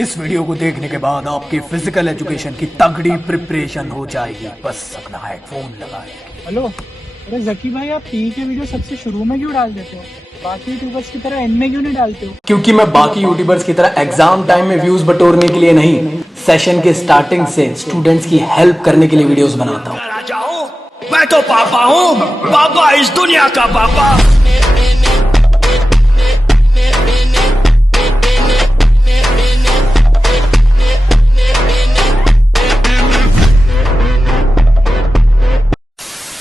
इस वीडियो को देखने के बाद आपकी फिजिकल एजुकेशन की तगड़ी प्रिपरेशन हो जाएगी। बस अपना हेडफोन लगाए। हेलो, अरे जकी भाई, आप पी के वीडियो सबसे शुरू में क्यों डाल देते हो? बाकी यूट्यूबर्स की तरह एंड में क्यों नहीं डालते हो? क्योंकि मैं बाकी यूट्यूबर्स की तरह एग्जाम टाइम में व्यूज बटोरने के लिए नहीं, सेशन के स्टार्टिंग से स्टूडेंट्स की हेल्प करने के लिए वीडियोस बनाता हूँ। मैं तो पापा हूँ, पापा इस दुनिया का पापा।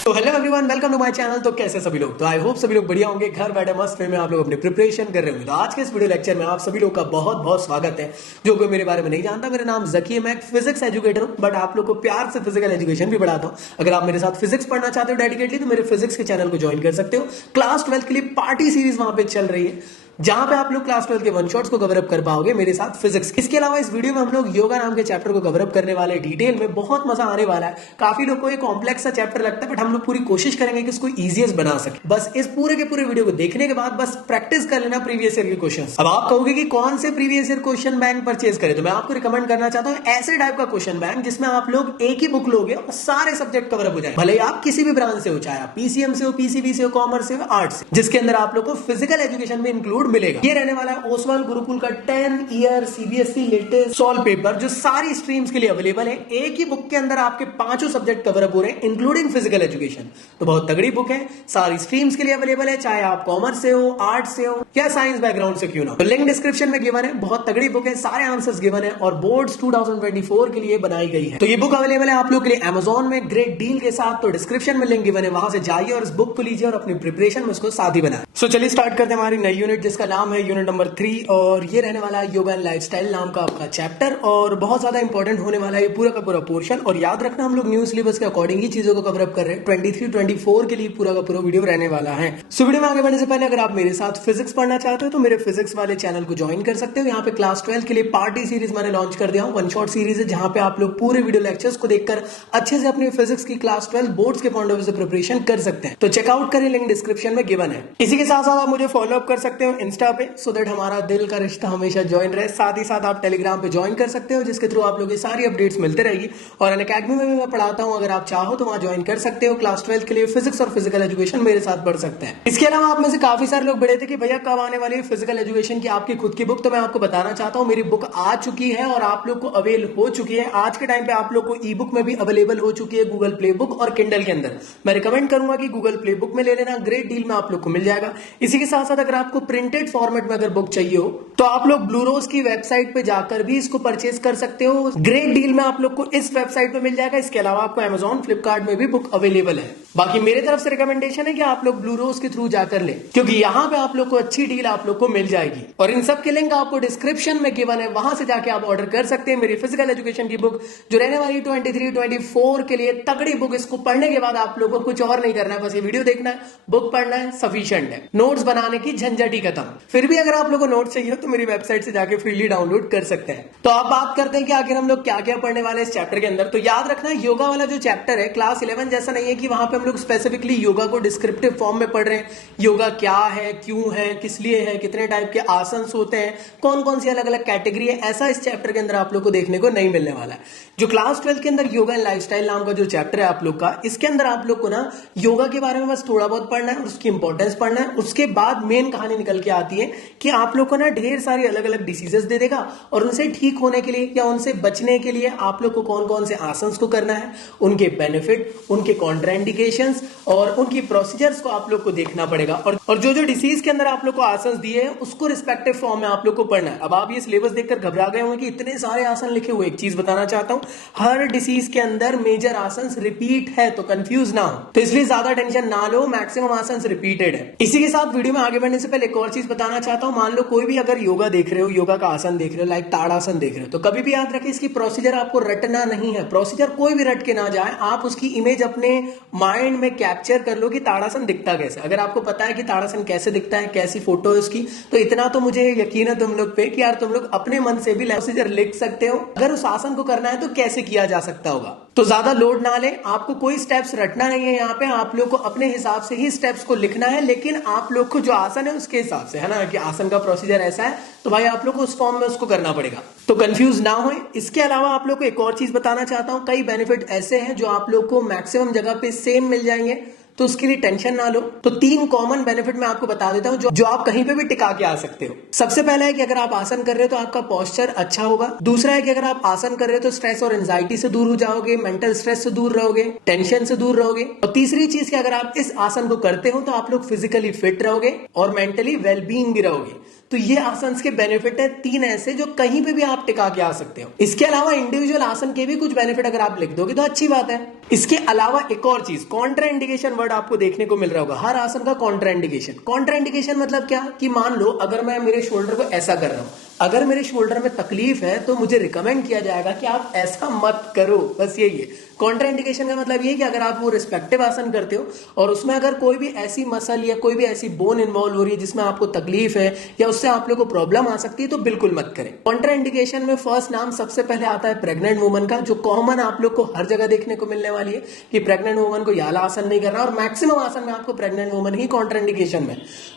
तो hello everyone, welcome to my channel. तो कैसे सभी लोग? तो आई होप सभी लोग बढ़िया होंगे, घर बैठे मस्त वे में आप लोग अपनी प्रिपरेशन कर रहे होंगे। तो आज के इस वीडियो लेक्चर में आप सभी लोग का बहुत बहुत स्वागत है। जो कोई मेरे बारे में नहीं जानता, मेरा नाम जकी है, मैं एक फिजिक्स एजुकेटर हूं, बट आप लोग को प्यार से फिजिकल एजुकेशन भी पढ़ाता हूं। अगर आप मेरे साथ फिजिक्स पढ़ना चाहते हो डेडिकेटली, तो मेरे फिजिक्स के चैनल को ज्वाइन कर सकते हो। क्लास 12 के लिए पार्टी सीरीज वहां पे चल रही है, जहां पे आप लोग क्लास 12 के वन शॉट्स को कवर अप कर पाओगे मेरे साथ फिजिक्स। इसके अलावा इस वीडियो में हम लोग योगा नाम के चैप्टर को कवर अप करने वाले, डिटेल में बहुत मजा आने वाला है। काफी लोग को ये कॉम्प्लेक्स सा चैप्टर लगता है, बट हम लोग पूरी कोशिश करेंगे कि इसको इजीएस्ट बना सके। बस इस पूरे के पूरे वीडियो को देखने के बाद बस प्रैक्टिस कर लेना प्रीवियस ईयर के क्वेश्चंस। अब आप कहोगे कि कौन से previous year question bank purchase करें, तो मैं आपको रिकमेंड करना चाहता हूं ऐसे टाइप का क्वेश्चन बैंक जिसमें आप लोग एक ही बुक लोगे और सारे सब्जेक्ट कवर अप हो जाए। भले आप किसी भी ब्रांच से हो, चाहे आप पीसीएम से हो, पीसीबी से हो, कॉमर्स से हो, आर्ट्स से, जिसके अंदर आप लोग को फिजिकल एजुकेशन में इंक्लूड मिलेगा। ये रहने वाला ओसवाल गुरुकुल का 10 year CBSE latest solve paper, जो सारी स्ट्रीम्स के लिए अवेलेबल है। एक ही बुक के अंदर आपके पांचों सब्जेक्ट कवर अप हो रहे हैं, इंक्लूडिंग फिजिकल एजुकेशन। तो बहुत तगड़ी बुक है, सारी स्ट्रीम्स के लिए अवेलेबल है, चाहे आप कॉमर्स से हो, आर्ट्स से हो या साइंस बैकग्राउंड से क्यों ना। तो लिंक डिस्क्रिप्शन में गिवन है, बहुत तगड़ी बुक है, सारे आंसर्स गिवन है और बोर्ड्स 2024 के लिए बनाई गई है। तो ये बुक अवेलेबल है आप लोग के लिए अमेजोन में ग्रेट डील के साथ। तो डिस्क्रिप्शन में लिंक गिवन है, वहां से जाइए और इस बुक को लीजिए और अपनी प्रिपरेशन में उसको साथ ही बनाए। सो चलिए स्टार्ट करते हैं हमारी नई यूनिट, जिसका नाम है यूनिट नंबर 3, और ये रहने वाला है योगा एंड लाइफस्टाइल नाम का आपका चैप्टर। और बहुत ज्यादा इंपॉर्टेंट होने वाला है ये पूरा का पूरा पोर्शन। और याद रखना, हम लोग न्यू सिलेबस के अकॉर्डिंग ही चीजों को कवर अप कर रहे हैं। 23-24 के लिए पूरा का पूरा वीडियो रहने वाला है। सो वीडियो में आगे बढ़ने से पहले अगर आप मेरे साथ फिजिक्स पढ़ना चाहते हो तो मेरे फिजिक्स वाले चैनल को ज्वाइन कर सकते हो। यहाँ पे क्लास 12 के लिए पार्टी सीरीज मैंने लॉन्च कर दिया हूँ, वन शॉट सीरीज है, जहां पे आप लोग पूरे वीडियो लेक्चर्स को देखकर अच्छे से अपने फिजिक्स की क्लास 12 बोर्ड्स के पॉइंट ऑफ व्यू से प्रिपरेशन कर सकते हैं। तो चेकआउट करें, लिंक डिस्क्रिप्शन में गिवन है। इसी के साथ साथ आप मुझे फॉलो अप कर सकते हो इंस्टा पे, सो दैट हमारा दिल का रिश्ता हमेशा ज्वाइन रहे। साथ ही साथ आप टेलीग्राम पे ज्वाइन कर सकते हो, जिसके थ्रू आप लोग सारी अपडेट्स मिलते रहेगी। और अनअकैडमी में भी मैं पढ़ाता हूं, अगर आप चाहो तो वहां ज्वाइन कर सकते हो। क्लास 12 के लिए फिजिक्स और फिजिकल एजुकेशन मेरे साथ पढ़ सकते हैं। इसके अलावा आप में से काफी सारे लोग बड़े थे कि भैया कब आने वाली है फिजिकल एजुकेशन की आपकी खुद की बुक। तो मैं आपको बताना चाहता हूं, मेरी बुक आ चुकी है और आप लोग को अवेल हो चुकी है। आज के टाइम पे आप लोग को ई बुक में भी अवेलेबल हो चुकी है, गूगल प्ले बुक और किंडल के अंदर। मैं रिकमेंड करूंगा कि गूगल प्ले बुक में ले लेना, ग्रेट डील में आप लोग को मिल जाएगा। इसी के साथ साथ अगर आपको प्रिंटेड फॉर्मेट में अगर बुक चाहिए हो, तो आप लोग ब्लू रोज की वेबसाइट पे जाकर भी इसको परचेज कर सकते हो। ग्रेट डील में आप लोग को इस वेबसाइट पे मिल जाएगा। इसके अलावा आपको अमेजॉन, फ्लिपकार्ट में भी बुक अवेलेबल है। बाकी मेरे तरफ से रिकमेंडेशन है कि आप लोग ब्लू रोज के थ्रू जाकर ले, क्योंकि यहाँ पे आप लोग को अच्छी डील आप लोग को मिल जाएगी। और इन सब के लिंक आपको डिस्क्रिप्शन में गिवन है, वहां से जाके आप ऑर्डर कर सकते हैं मेरी फिजिकल एजुकेशन की बुक, जो रहने वाली 23-24 के लिए तगड़ी बुक। इसको पढ़ने के बाद आप लोग को कुछ और नहीं करना है, बस ये वीडियो देखना है, बुक पढ़ना है, सफिशिएंट है। नोट्स बनाने की झंझट ही खत्म। फिर भी अगर आप लोग को नोट्स चाहिए तो मेरी वेबसाइट से जाके फ्रीली डाउनलोड कर सकते हैं। तो आप बात करते हैं कि आखिर हम लोग क्या क्या पढ़ने वाले इस चैप्टर के अंदर। तो याद रखना, योगा वाला जो चैप्टर है क्लास 11 जैसा नहीं है कि वहां पे हम लोग स्पेसिफिकली योगा को डिस्क्रिप्टिव फॉर्म में पढ़ रहे हैं। योगा क्या है, क्यों है, किस लिए है, कितने टाइप के आसन होते हैं, कौन कौन सी अलग अलग कैटेगरी है, ऐसा इस चैप्टर के अंदर आप लोग को देखने को नहीं मिलने वाला है। जो क्लास 12 के अंदर योगा एंड लाइफस्टाइल नाम का जो चैप्टर है आप लोग का, इसके अंदर आप लोग को ना योगा के बारे में बस थोड़ा बहुत पढ़ना है, उसकी इंपॉर्टेंस पढ़ना है। उसके बाद मेन कहानी निकल के आती है कि आप लोग को ना ढेर सारी अलग अलग डिसीजेस दे देगा, और उनसे ठीक होने के लिए या उनसे बचने के लिए आप लोग को कौन कौन से आसन को करना है, उनके बेनिफिट, उनके कॉन्ट्राइंडिकेशंस और उनकी प्रोसीजर्स को आप लोग को देखना पड़ेगा। और जो जो डिसीज के अंदर आप लोग को आसन दिए हैं उसको रिस्पेक्टिव फॉर्म में आप लोग को पढ़ना है। अब आप ये सिलेबस देखकर घबरा गए होंगे कि इतने सारे आसन लिखे हुए। एक चीज बताना चाहता हूं, हर डिसीज के अंदर मेजर आसन रिपीट है, तो कंफ्यूज ना हो। तो इसलिए ज्यादा टेंशन ना लो, मैक्सिमम आसन रिपीटेड है। इसी के साथ वीडियो में आगे बढ़ने से पहले एक और चीज बताना चाहता हूं। मान लो कोई भी अगर योगा देख रहे हो, योगा का आसन देख रहे हो, लाइक ताड़ासन देख रहे हो, तो कभी भी याद रखें इसकी प्रोसीजर आपको रटना नहीं है। प्रोसीजर कोई भी रट के ना जाए, आप उसकी इमेज अपने माइंड में कैप्चर कर लो कि ताड़ासन दिखता कैसे। अगर आपको पता है कि ताड़ासन कैसे दिखता है, कैसी फोटो है उसकी, तो इतना तो मुझे यकीन है तुम लोग पे कि यार तुम लोग अपने मन से भी प्रोसीजर लिख सकते हो। अगर उस आसन को करना है तो कैसे किया जा सकता होगा। तो ज्यादा लोड ना लें, आपको कोई स्टेप्स रटना नहीं है यहाँ पे, आप लोग को अपने हिसाब से ही स्टेप्स को लिखना है, लेकिन आप लोग को जो आसन है उसके हिसाब से, है ना, कि आसन का प्रोसीजर ऐसा है तो भाई आप लोग को उस फॉर्म में उसको करना पड़ेगा, तो कंफ्यूज ना हो। इसके अलावा आप लोग को एक और चीज बताना चाहता हूं, कई बेनिफिट ऐसे हैं जो आप लोग को मैक्सिमम जगह पे सेम मिल जाएंगे, तो उसके लिए टेंशन ना लो। तो 3 कॉमन बेनिफिट मैं आपको बता देता हूं जो आप कहीं पे भी टिका के आ सकते हो। सबसे पहला है कि अगर आप आसन कर रहे हो तो आपका पोस्चर अच्छा होगा। दूसरा है कि अगर आप आसन कर रहे हो तो स्ट्रेस और एंजाइटी से दूर हो जाओगे, मेंटल स्ट्रेस से दूर रहोगे, टेंशन से दूर रहोगे। और तीसरी चीज कि अगर आप इस आसन को करते हो तो आप लोग फिजिकली फिट रहोगे और मेंटली वेलबींग भी रहोगे। तो ये आसन के बेनिफिट है 3 ऐसे जो कहीं पे भी आप टिका के आ सकते हो। इसके अलावा इंडिविजुअल आसन के भी कुछ बेनिफिट अगर आप लिख दोगे तो अच्छी बात है। इसके अलावा एक और चीज, कॉन्ट्रा इंडिकेशन वर्ड आपको देखने को मिल रहा होगा हर आसन का। कॉन्ट्रा इंडिकेशन, कॉन्ट्रा इंडिकेशन मतलब क्या, कि मान लो अगर मैं मेरे शोल्डर को ऐसा कर रहा हूं, अगर मेरे शोल्डर में तकलीफ है तो मुझे रिकमेंड किया जाएगा कि आप ऐसा मत करो, बस यही है। कॉन्ट्रा इंडिकेशन का मतलब ये कि अगर आप वो रिस्पेक्टिव आसन करते हो और उसमें अगर कोई भी ऐसी मसल या कोई भी ऐसी बोन इन्वॉल्व हो रही है जिसमें आपको तकलीफ है या उससे आप लोग को प्रॉब्लम आ सकती है तो बिल्कुल मत करें। कॉन्ट्रा इंडिकेशन में फर्स्ट नाम सबसे पहले आता है प्रेग्नेंट वुमन का, जो कॉमन आप लोग को हर जगह देखने को मिलने वाली है कि प्रेग्नेंट वुमन को याला आसन नहीं करना, और मैक्सिमम आसन में आपको प्रेग्नेंट वुमन ही कॉन्ट्रा इंडिकेशन में।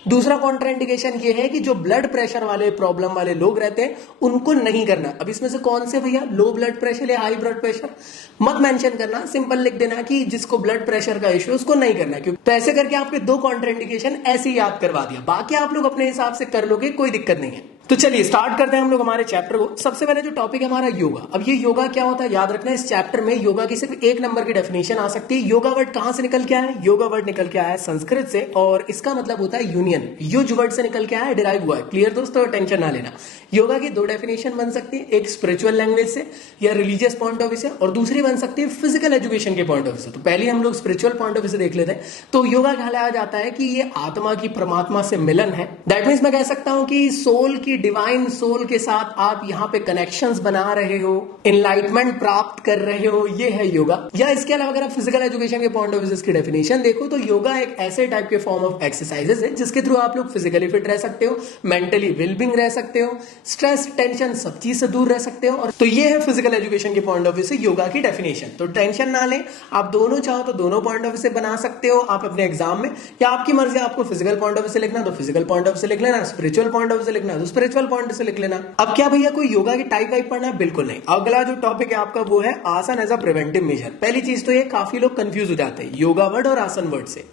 दूसरा कॉन्ट्रा इंडिकेशन ये है कि जो ब्लड प्रेशर वाले प्रॉब्लम वाले लोग रहते हैं उनको नहीं करना। अब इसमें से कौन से भैया, लो ब्लड प्रेशर या हाई ब्लड प्रेशर, मत मेंशन करना, सिंपल लिख देना कि जिसको ब्लड प्रेशर का इश्यू उसको नहीं करना, क्योंकि तो ऐसे करके आपके 2 कॉन्ट्राइंडिकेशन ऐसे ही याद करवा दिया। बाकी आप लोग अपने हिसाब से कर लोगे, कोई दिक्कत नहीं है। तो चलिए स्टार्ट करते हैं हम लोग हमारे चैप्टर को। सबसे पहले जो टॉपिक है हमारा योगा। अब ये योगा क्या होता है याद रखना, इस चैप्टर में योगा की सिर्फ 1 नंबर की डेफिनेशन आ सकती है। योगा वर्ड कहां से निकल के आया है, योगा वर्ड निकल के आया है संस्कृत से और इसका मतलब होता है यूनियन। युज वर्ड से निकल के आया है, डिराइव हुआ है। क्लियर दोस्तों, टेंशन ना लेना। योगा की 2 डेफिनेशन बन सकती है, एक स्पिरिचुअल लैंग्वेज से या रिलीजियस पॉइंट ऑफ व्यू से और दूसरी बन सकती है फिजिकल एजुकेशन के पॉइंट ऑफ व्यू से। तो पहले हम लोग स्पिरिचुअल पॉइंट ऑफ व्यू से देख लेते हैं। तो योगा कहलाया जाता है कि ये आत्मा की परमात्मा से मिलन है। दैट मीन्स मैं कह सकता हूं कि सोल की, डिवाइन सोल के साथ आप यहाँ पे कनेक्शंस बना रहे हो, एनलाइटमेंट प्राप्त कर रहे हो, ये है योगा। या इसके अलावा अगर आप फिजिकल एजुकेशन के पॉइंट ऑफ व्यू से डेफिनेशन देखो तो योगा एक ऐसे टाइप के फॉर्म ऑफ एक्सरसाइजेस है जिसके थ्रू आप लोग फिजिकली फिट रह सकते हो, मेंटली वेलबींग रह सकते हो, स्ट्रेस टेंशन सब चीज से दूर रह सकते हो। और तो ये है फिजिकल एजुकेशन के पॉइंट ऑफ व्यू से योगा की डेफिनेशन। तो टेंशन ना लें, आप दोनों चाहो तो दोनों पॉइंट ऑफ व्यू से बना सकते हो आप अपने एग्जाम में, या आपकी मर्जी, आपको फिजिकल पॉइंट ऑफ व्यू से लिखना तो फिजिकल पॉइंट ऑफ व्यू से लिख लेना, स्पिरिचुअल पॉइंट ऑफ व्यू से लिखना तो स्पिरिचुअल पॉइंट से लिख लेना। अब क्या भैया कोई योगा की टाइप वाइप पढ़ना है? बिल्कुल नहीं। अगला जो टॉपिक है आपका वो है आसन एज अ प्रिवेंटिव मेजर। पहली चीज तो ये काफी लोग कंफ्यूज हो जाते हैं योगा वर्ड और आसन वर्ड से।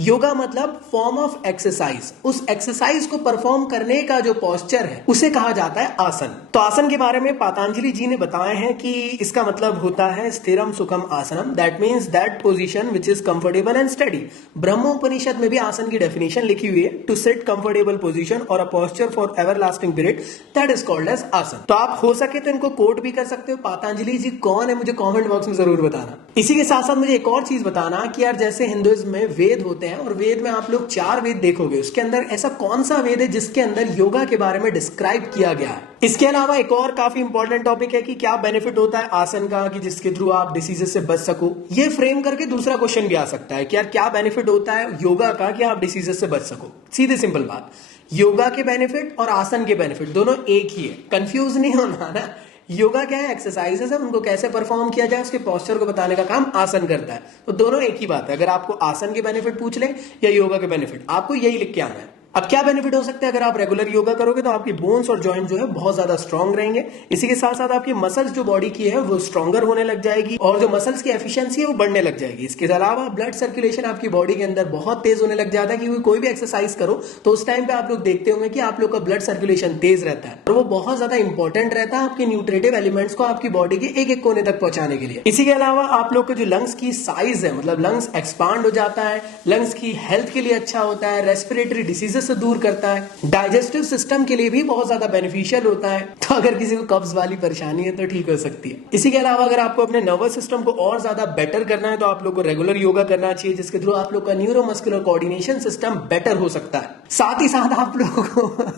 योगा मतलब फॉर्म ऑफ एक्सरसाइज, उस एक्सरसाइज को परफॉर्म करने का जो पोस्चर है उसे कहा जाता है आसन। तो आसन के बारे में पतंजलि जी ने बताए हैं कि इसका मतलब होता है स्थिरम सुखम आसनम, that means that position which is comfortable and steady. Brahmopanishad में भी आसन की डेफिनेशन लिखी हुई है, टू सिट कंफर्टेबल पोजीशन और a posture for everlasting period, that is called as asana. तो आप हो सके तो इनको कोट भी कर सकते हो। पतंजलि जी कौन है मुझे कॉमेंट बॉक्स में जरूर बताना। इसी के साथ साथ मुझे एक और चीज बताना कि यार जैसे हिंदुइज्म में वेद होते हैं और वेद में आप लोग 4 वेद देखोगे, उसके अंदर ऐसा कौन सा वेद है जिसके अंदर योगा के बारे में डिस्क्राइब किया गया है। इसके अलावा एक और काफी इंपॉर्टेंट टॉपिक है कि क्या बेनिफिट होता है आसन का कि जिसके थ्रू आप डिसीजेस से बच सको। ये फ्रेम करके दूसरा क्वेश्चन भी आ सकता है कि यार क्या बेनिफिट होता है योगा का कि आप डिसीजेस से बच सको। सीधी सिंपल बात, योगा के बेनिफिट और आसन के बेनिफिट दोनों एक ही है, कंफ्यूज नहीं होना ना। योगा क्या है, एक्सरसाइजेस है, उनको कैसे परफॉर्म किया जाए उसके पोस्चर को बताने का काम आसन करता है। तो दोनों एक ही बात है। अगर आपको आसन के बेनिफिट पूछ ले या योगा के बेनिफिट, आपको यही लिख के आना है। अब क्या बेनिफिट हो सकता है, अगर आप रेगुलर योगा करोगे तो आपकी बोन्स और जॉइंट जो है बहुत ज्यादा स्ट्रांग रहेंगे। इसी के साथ साथ आपकी मसल्स जो बॉडी की है वो स्ट्रॉन्गर होने लग जाएगी और जो मसल्स की एफिशिएंसी है वो बढ़ने लग जाएगी। इसके अलावा ब्लड सर्कुलेशन आपकी बॉडी के अंदर बहुत तेज होने लग जाता है, क्योंकि कोई भी एक्सरसाइज करो तो उस टाइम पे आप लोग देखते होंगे कि आप लोग का ब्लड सर्कुलेशन तेज रहता है और वो बहुत ज्यादा इंपॉर्टेंट रहता है आपके न्यूट्रिटिव एलिमेंट्स को आपकी बॉडी के एक एक कोने तक पहुंचाने के लिए। इसी के अलावा आप लोग के जो लंग्स की साइज है, मतलब लंग्स एक्सपांड हो जाता है, लंग्स की हेल्थ के लिए अच्छा होता है, रेस्पिरेटरी डिसीजेस से दूर करता है, डाइजेस्टिव सिस्टम के लिए भी बहुत ज्यादा बेनिफिशियल होता है। तो अगर किसी को कब्ज वाली परेशानी है तो ठीक हो सकती है। इसी के अलावा अगर आपको अपने नर्वस सिस्टम को और ज्यादा बेटर करना है तो आप लोग को रेगुलर योगा करना चाहिए, जिसके थ्रू आप लोग का न्यूरोमस्कुलर कोऑर्डिनेशन सिस्टम बेटर हो सकता है। साथ ही साथ आप लोगों को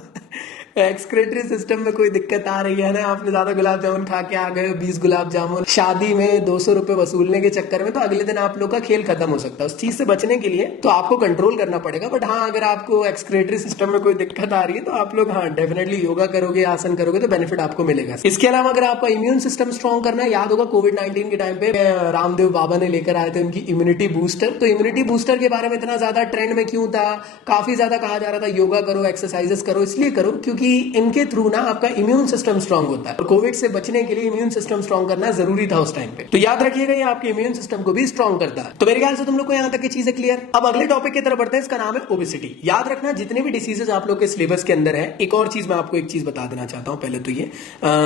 एक्सक्रेटरी सिस्टम में कोई दिक्कत आ रही है ना, आपने ज्यादा गुलाब जामुन खा के आ गए 20 गुलाब जामुन शादी में 200 रुपए वसूलने के चक्कर में, तो अगले दिन आप लोग का खेल खत्म हो सकता है। उस चीज से बचने के लिए तो आपको कंट्रोल करना पड़ेगा। बट हाँ, अगर आपको एक्सक्रेटरी सिस्टम में कोई दिक्कत आ रही है तो आप लोग हाँ डेफिनेटली योगा करोगे, आसन करोगे तो बेनिफिट आपको मिलेगा। इसके अलावा अगर आपका इम्यून सिस्टम स्ट्रॉन्ग करना है, याद होगा कोविड-19 के टाइम पे रामदेव बाबा ने लेकर आए थे उनकी इम्यूनिटी बूस्टर। तो इम्यूनिटी बूस्टर के बारे में इतना ज्यादा ट्रेंड में क्यों था, काफी ज्यादा कहा जा रहा था योगा करो, एक्सरसाइजेस करो, इसलिए करो क्योंकि इनके थ्रू ना आपका इम्यून सिस्टम स्ट्रांग होता है और कोविड से बचने के लिए इम्यून सिस्टम स्ट्रांग करना जरूरी था उस टाइम पे। तो याद रखिएगा ये आपके इम्यून सिस्टम को भी स्ट्रांग करता है। तो मेरे ख्याल से तुम लोग को यहाँ तक की चीजें क्लियर। अब अगले टॉपिक की तरफ बढ़ते हैं, इसका नाम है ओबेसिटी। याद रखना जितने भी डिसीजेस आप लोग के सिलेबस के अंदर है, एक और चीज मैं आपको एक चीज बता देना चाहता हूं। पहले तो ये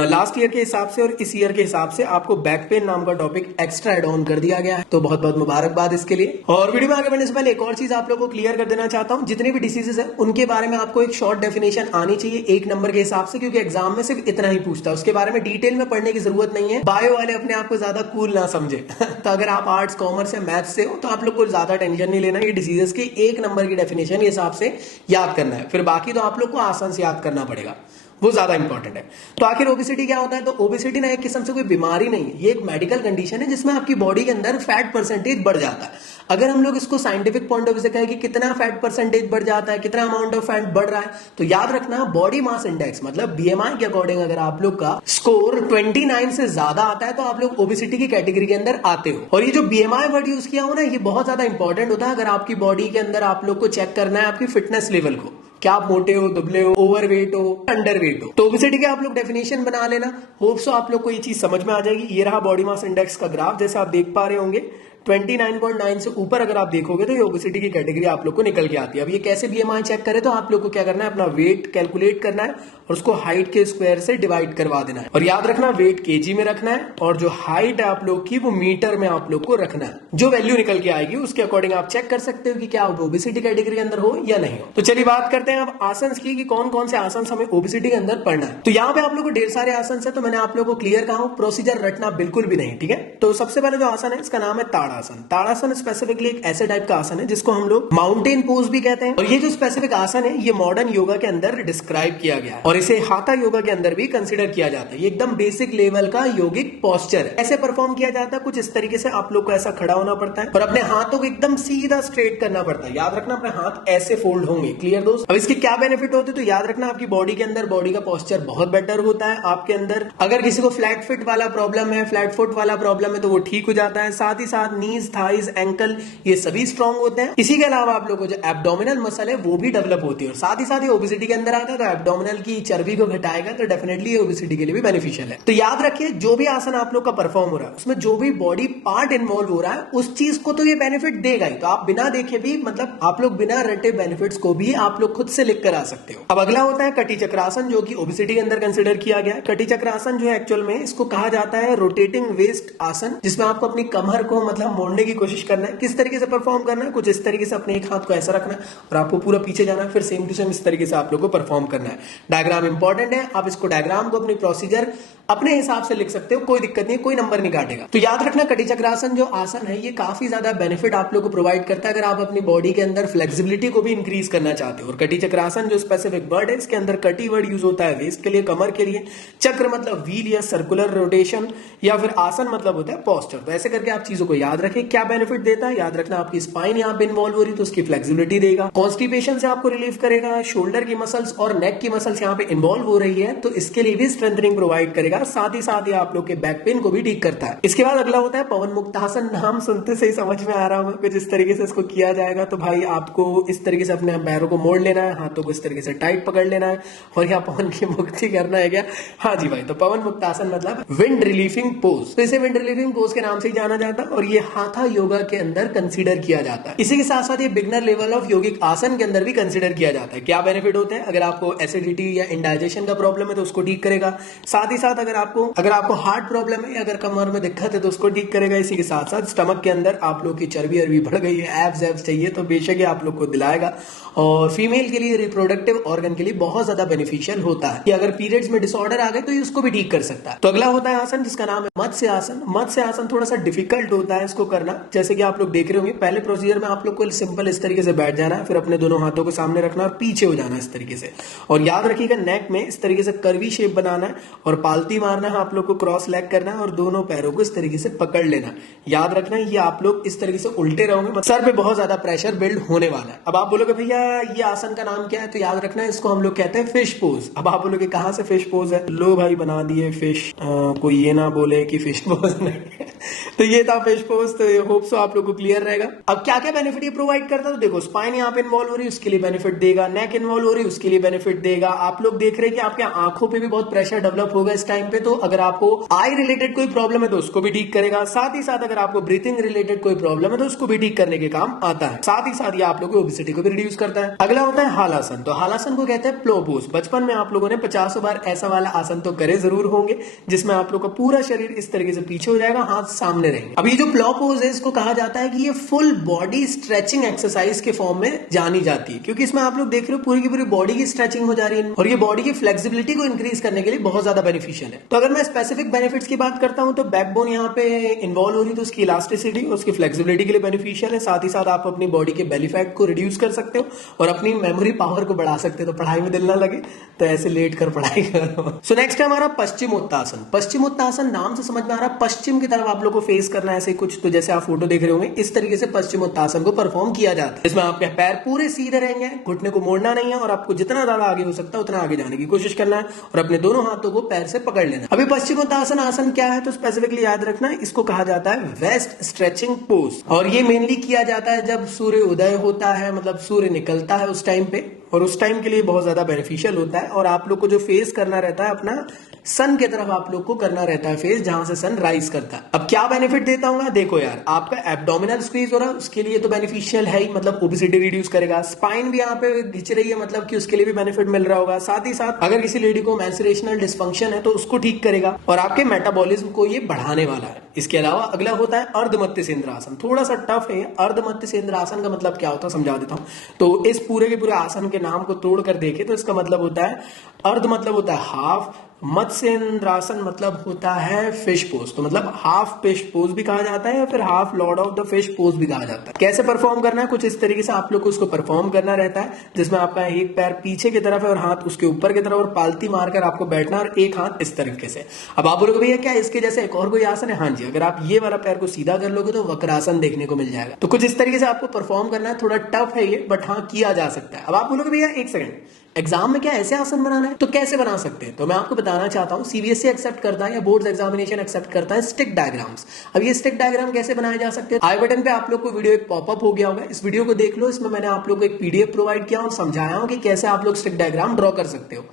लास्ट ईयर के हिसाब से और इस ईयर के हिसाब से आपको बैक पेन नाम का टॉपिक एक्स्ट्रा एड ऑन कर दिया गया है, तो बहुत बहुत मुबारकबाद इसके लिए। और वीडियो में आगे बढ़ने से पहले एक और चीज आप लोग को क्लियर कर देना चाहता हूं, जितने भी डिसीजेस है उनके बारे में आपको एक शॉर्ट डेफिनेशन आनी चाहिए 1 नंबर के हिसाब से, क्योंकि एग्जाम में सिर्फ इतना ही पूछता है, उसके बारे में डिटेल में पढ़ने की जरूरत नहीं है। बायो वाले अपने आप को ज्यादा कूल ना समझे तो अगर आप आर्ट्स कॉमर्स या मैथ्स से हो तो आप लोग को ज्यादा टेंशन नहीं लेना, ये डिसीजेस के 1 नंबर की डेफिनेशन के हिसाब से याद करना है, फिर बाकी तो आप लोग को आसान से याद करना पड़ेगा, वो ज्यादा इंपॉर्टेंट है। तो आखिर ओबेसिटी क्या होता है? तो ओबेसिटी ना एक किस्म से कोई बीमारी नहीं है, ये एक मेडिकल कंडीशन है जिसमें आपकी बॉडी के अंदर फैट परसेंटेज बढ़ जाता है। अगर हम लोग इसको साइंटिफिक पॉइंट ऑफ व्यू से कहें कि कितना फैट परसेंटेज बढ़ जाता है, कितना अमाउंट ऑफ फैट बढ़ रहा है, तो याद रखना बॉडी मास इंडेक्स मतलब बीएमआई के अकॉर्डिंग अगर आप लोग का स्कोर 29 से ज्यादा आता है तो आप लोग ओबेसिटी की कैटेगरी के अंदर आते हो। और ये जो बीएमआई वर्ड यूज किया हो ना, ये बहुत ज्यादा इंपॉर्टेंट होता है अगर आपकी बॉडी के अंदर आप लोग को चेक करना है आपकी फिटनेस लेवल को, क्या आप मोटे हो, दुबले हो, ओवरवेट हो, अंडरवेट हो। तो ओबेसिटी के आप लोग डेफिनेशन बना लेना, होप सो आप लोग को ये चीज समझ में आ जाएगी। ये रहा बॉडी मास इंडेक्स का ग्राफ, जैसे आप देख पा रहे होंगे 29.9 से ऊपर अगर आप देखोगे तो ये ओबेसिटी की कैटेगरी आप लोग को निकल के आती है। अब ये कैसे बीएमआई चेक करे, तो आप लोग को क्या करना है, अपना वेट कैलकुलेट करना है और उसको हाइट के स्क्वायर से डिवाइड करवा देना है। और याद रखना वेट केजी में रखना है और जो हाइट है आप लोग की वो मीटर में आप लोग को रखना है। जो वैल्यू निकल के आएगी उसके अकॉर्डिंग आप चेक कर सकते हो कि क्या आप ओबेसिटी कैटेगरी के अंदर हो या नहीं हो। तो चलिए बात करते हैं अब आसन की कि कौन कौन से आसन हमें ओबेसिटी के अंदर पढ़ना है। तो यहाँ पे आप लोग को ढेर सारे आसन है, तो मैंने आप लोग को क्लियर कहा हूं, प्रोसीजर रटना बिल्कुल भी नहीं, ठीक है। तो सबसे पहले जो आसन है इसका नाम है ताड़ासन। ताड़ासन स्पेसिफिकली एक ऐसे टाइप का आसन है जिसको हम लोग माउंटेन पोज भी कहते हैं। और ये जो स्पेसिफिक आसन है ये मॉडर्न योगा के अंदर डिस्क्राइब किया गया है और इसे हाथा योगा के अंदर भी कंसीडर किया जाता है। ये एकदम बेसिक लेवल का योगिक पोस्चर है। ऐसे परफॉर्म किया जाता है कुछ इस तरीके से, आप लोग को ऐसा खड़ा होना पड़ता है और अपने हाथों को एकदम सीधा स्ट्रेट करना पड़ता है। याद रखना अपने हाथ ऐसे फोल्ड होंगे, क्लियर दोस्त। अब इसके क्या बेनिफिट होते हैं, तो याद रखना आपकी बॉडी के अंदर बॉडी का पोस्चर बहुत बेटर होता है। आपके अंदर अगर किसी को फ्लैट फिट वाला प्रॉब्लम है, फ्लैट फुट वाला प्रॉब्लम है, तो वो ठीक हो जाता है। साथ ही साथ नीज, थाइज, एंकल ये सभी स्ट्रांग होते हैं। इसी के अलावा आप लोगों को जो एब्डोमिनल मसल है वो भी डेवलप होती है और साथ ही साथ ये ओबेसिटी के अंदर आता है तो एब्डोमिनल की चर्बी को घटाएगा, तो डेफिनेटली ये ओबेसिटी के लिए भी बेनिफिशियल है। तो याद रखिए जो भी आसन आप लोग का परफॉर्म हो रहा है उसमें जो भी बॉडी पार्ट इन्वॉल्व हो रहा है उस चीज को तो ये बेनिफिट देगा ही। तो आप बिना देखे भी मतलब आप लोग बिना रटे बेनिफिट्स को भी आप लोग खुद से लिख कर आ सकते हो। अब अगला होता है कटी चक्रासन, जो कि ओबेसिटी के अंदर कंसिडर किया गया है। कटी चक्रासन जो है एक्चुअल में इसको कहा जाता है रोटेटिंग वेस्ट आसन, जिसमें आपको अपनी कमर को मतलब मोड़ने की कोशिश करना है। किस तरीके से परफॉर्म करना है, कुछ इस तरीके से अपने एक हाथ को ऐसा रखना है और आपको पूरा पीछे जाना है, फिर सेम टू सेम इस तरीके से आप लोग को परफॉर्म करना है। डायग्राम इंपॉर्टेंट है, आप इसको डायग्राम को अपनी प्रोसीजर अपने हिसाब से लिख सकते हो, कोई दिक्कत नहीं, कोई नंबर नहीं काटेगा। तो याद रखना कटी चक्रासन जो आसन है ये काफी ज्यादा बेनिफिट आप लोग को प्रोवाइड करता है अगर आप अपनी बॉडी के अंदर फ्लेक्सिबिलिटी को भी इंक्रीज करना चाहते हो। और कटी चक्रासन जो स्पेसिफिक वर्ड है इसके अंदर कटी वर्ड यूज होता है वेस्ट के लिए, कमर के लिए, चक्र मतलब व्हील या सर्कुलर रोटेशन, या फिर आसन मतलब होता है पोस्चर। तो ऐसे करके आप चीजों को याद रखें। क्या बेनिफिट देता है, याद रखना आपकी स्पाइन यहाँ पे इन्वॉल्व हो रही है तो उसकी फ्लेक्सिबिलिटी देगा, कॉन्स्टिपेशन से आपको रिलीफ करेगा, शोल्डर की मसल्स और नेक की मसल्स यहाँ पे इन्वॉल्व हो रही है तो इसके लिए भी स्ट्रेंथनिंग प्रोवाइड करेगा। साथ ही आप लोग के बैक पेन को भी ठीक करता है। इसके बाद अगला होता है पवन मुक्तासन। नाम सुनते से ही समझ में आ रहा होगा कुछ इस तरीके से इसको किया जाएगा। तो भाई आपको इस तरीके से अपने पैरों को मोड़ लेना है, हाथों को इस तरीके से टाइट पकड़ लेना है और यहाँ पवन की मुक्ति करना है क्या? हाँ जी भाई, तो पवन मुक्तासन मतलब विंड रिलीफिंग पोज। तो इसे विंड रिलीफिंग पोज के नाम से ही जाना जाता है और ये हाथा योगा के अंदर कंसीडर किया जाता है। इसी के साथ साथ ये बिगनर लेवल ऑफ योगिक आसन के अंदर भी कंसीडर किया जाता है। क्या बेनिफिट होते हैं, अगर आपको एसिडिटी या इंडाइजेशन का प्रॉब्लम है तो उसको ठीक करेगा। साथ ही साथ अगर आपको हार्ट प्रॉब्लम है, अगर कमर में दिक्कत है तो उसको ठीक करेगा। इसी के साथ साथ स्टमक के अंदर आप लोग की चर्बी अरबी बढ़ गई है, एब्स चाहिए तो बेशक ये आप लोग को दिलाएगा। और फीमेल के लिए रिप्रोडक्टिव ऑर्गन के लिए बहुत ज्यादा बेनिफिशियल होता है कि अगर पीरियड्स में डिसऑर्डर आ गए तो ये उसको भी ठीक कर सकता है। तो अगला होता है आसन जिसका नाम है मत्स्य आसन। मत्स्य आसन थोड़ा सा डिफिकल्ट होता है इसको करना, जैसे कि आप लोग देख रहे होंगे। पहले प्रोसीजर में आप लोग को सिंपल इस तरीके से बैठ जाना है, फिर अपने दोनों हाथों को सामने रखना और पीछे हो जाना इस तरीके से। और याद रखिएगा नेक में इस तरीके से कर्वी शेप बनाना है और पालती मारना है, आप लोग को क्रॉस लेग करना है और दोनों पैरों को इस तरीके से पकड़ लेना है। याद रखना ये आप लोग इस तरीके से उल्टे रहोगे, सर पे बहुत ज्यादा प्रेशर बिल्ड होने वाला है। अब आप बोलोगे भैया ये आसन का नाम क्या है, तो याद रखना है इसको हम लोग कहते हैं फिश पोज। अब आप बोलोगे कहां से फिश पोज है, लो भाई बना दिए फिश, कोई ये ना बोले कि फिश पोज नहीं तो ये था फिश पोज। तो होप सो आप लोग को क्लियर रहेगा। अब क्या क्या बेनिफिट ये प्रोवाइड करता है, तो देखो स्पाइन यहाँ पे इन्वॉल्व हो रही है उसके लिए बेनिफिट देगा, नेक इन्वॉल्व हो रही है उसके लिए बेनिफिट देगा। आप लोग देख रहे हैं कि आपके आंखों पे भी बहुत प्रेशर डेवलप होगा इस टाइम पे, तो अगर आपको आई रिलेटेड कोई प्रॉब्लम है तो उसको भी ठीक करेगा। साथ ही साथ अगर आपको ब्रीथिंग रिलेटेड कोई प्रॉब्लम है तो उसको भी ठीक करने के काम आता है। साथ ही साथ ये आप लोग की ओबेसिटी को भी रिड्यूस करता है। अगला होता है हालासन। तो हालासन को कहते हैं प्लो पोज। बचपन में आप लोगों ने 50 बार ऐसा वाला आसन तो करे जरूर होंगे जिसमें आप लोग का पूरा शरीर इस तरीके से पीछे हो जाएगा, हाथ सामने रहेंगे। अब ये जो प्लो पोज है इसको कहा जाता है कि ये फुल बॉडी स्ट्रेचिंग एक्सरसाइज के फॉर्म में जानी जाती है, क्योंकि इसमें आप लोग देख रहे हो पूरी की पूरी बॉडी की स्ट्रेचिंग हो जा रही है और ये बॉडी की फ्लेक्सिबिलिटी को इंक्रीज करने के लिए बहुत ज्यादा बेनिफिशियल है। तो अगर मैं स्पेसिफिक बेनिफिट्स की बात करता हूं तो बैकबोन यहाँ पे इन्वॉल्व हो रही है तो उसकी इलास्टिसिटी और उसकी फ्लेक्सिबिलिटी के लिए बेनिफिशियल है। साथ ही साथ आप अपनी बॉडी के बेली फैट को रिड्यूस कर सकते हो और अपनी मेमोरी पावर को बढ़ा सकते हो। तो पढ़ाई में दिल ना लगे तो ऐसे लेट कर पढ़ाई करो। सो नेक्स्ट है हमारा पश्चिमोत्तासन। पश्चिमोत्तासन नाम से समझ में आ रहा है पश्चिम की तरफ आप लोग को फेस करना है ऐसे कुछ। तो जैसे आप फोटो देख रहे होंगे इस तरीके से पश्चिमोत्तासन को परफॉर्म किया जाता है। इसमें आपके पैर पूरे सीधे रहेंगे, घुटने को मोड़ना नहीं है और आपको जितना ज्यादा आगे हो सकता है उतना आगे जाने की कोशिश करना है और अपने दोनों हाथों को पैर से पकड़ लेना है। अभी पश्चिमोत्तासन आसन क्या है तो स्पेसिफिकली याद रखना है इसको कहा जाता है वेस्ट स्ट्रेचिंग पोज और ये मेनली किया जाता है जब सूर्य उदय होता है, मतलब सूर्य निकलता है उस टाइम पे, और उस टाइम के लिए बहुत ज्यादा बेनिफिशियल होता है। और आप लोग को जो फेस करना रहता है अपना सन की तरफ आप लोग को करना रहता है फेस, जहां से सन राइज करता है। अब क्या बेनिफिट देता हूँ, देखो यार आपका एब्डोमिनल स्क्वीज हो रहा है उसके लिए तो बेनिफिशियल है ही, मतलब ओबेसिटी रिड्यूस करेगा। स्पाइन भी यहाँ पे घिंच रही है मतलब कि उसके लिए भी बेनिफिट मिल रहा होगा। साथ ही साथ अगर किसी लेडी को मेंस्ट्रुएशनल डिसफंक्शन है तो उसको ठीक करेगा और आपके मेटाबॉलिज्म को ये बढ़ाने वाला है। इसके अलावा अगला होता है अर्धमध्य सेंद्रासन। थोड़ा सा टफ है। अर्धमध्य सेंद्रासन का मतलब क्या होता है समझा देता हूं। तो इस पूरे के पूरे आसन के नाम को तोड़कर देखें तो इसका मतलब होता है अर्ध मतलब होता है हाफ, मत्स्येंद्रासन मतलब होता है फिश पोज। तो मतलब हाफ फिश पोज भी कहा जाता है या फिर half Lord of the fish pose भी कहा जाता है। कैसे परफॉर्म करना है, कुछ इस तरीके से आप लोग को उसको परफॉर्म करना रहता है जिसमें आपका एक पैर पीछे की तरफ है और हाथ उसके ऊपर की तरफ और पालती मारकर आपको बैठना और एक हाथ इस तरीके से। अब आप बोलोगे भैया क्या इसके जैसे एक और कोई आसन है? हाँ जी, अगर आप ये वाला पैर को सीधा कर लोगे तो वक्रासन देखने को मिल जाएगा। तो कुछ इस तरीके से आपको परफॉर्म करना है। थोड़ा टफ है ये बट हाँ किया जा सकता है। अब आप बोलोगे भैया एक सेकंड एग्जाम में क्या ऐसे आसन बनाना है, तो कैसे बना सकते हैं? तो मैं आपको बताना चाहता हूं सीबीएसई एक्सेप्ट करता है या बोर्ड एग्जामिनेशन एक्सेप्ट करता है स्टिक डायग्राम्स। अब ये स्टिक डायग्राम कैसे बनाए जा सकते हैं, आई बटन पे आप लोग को वीडियो एक पॉपअप हो गया होगा, इस वीडियो को देख लो। इसमें मैंने आप लोग को एक पीडीएफ प्रोवाइड किया और समझाया हूं कि कैसे आप लोग स्टिक डायग्राम ड्रॉ कर सकते हो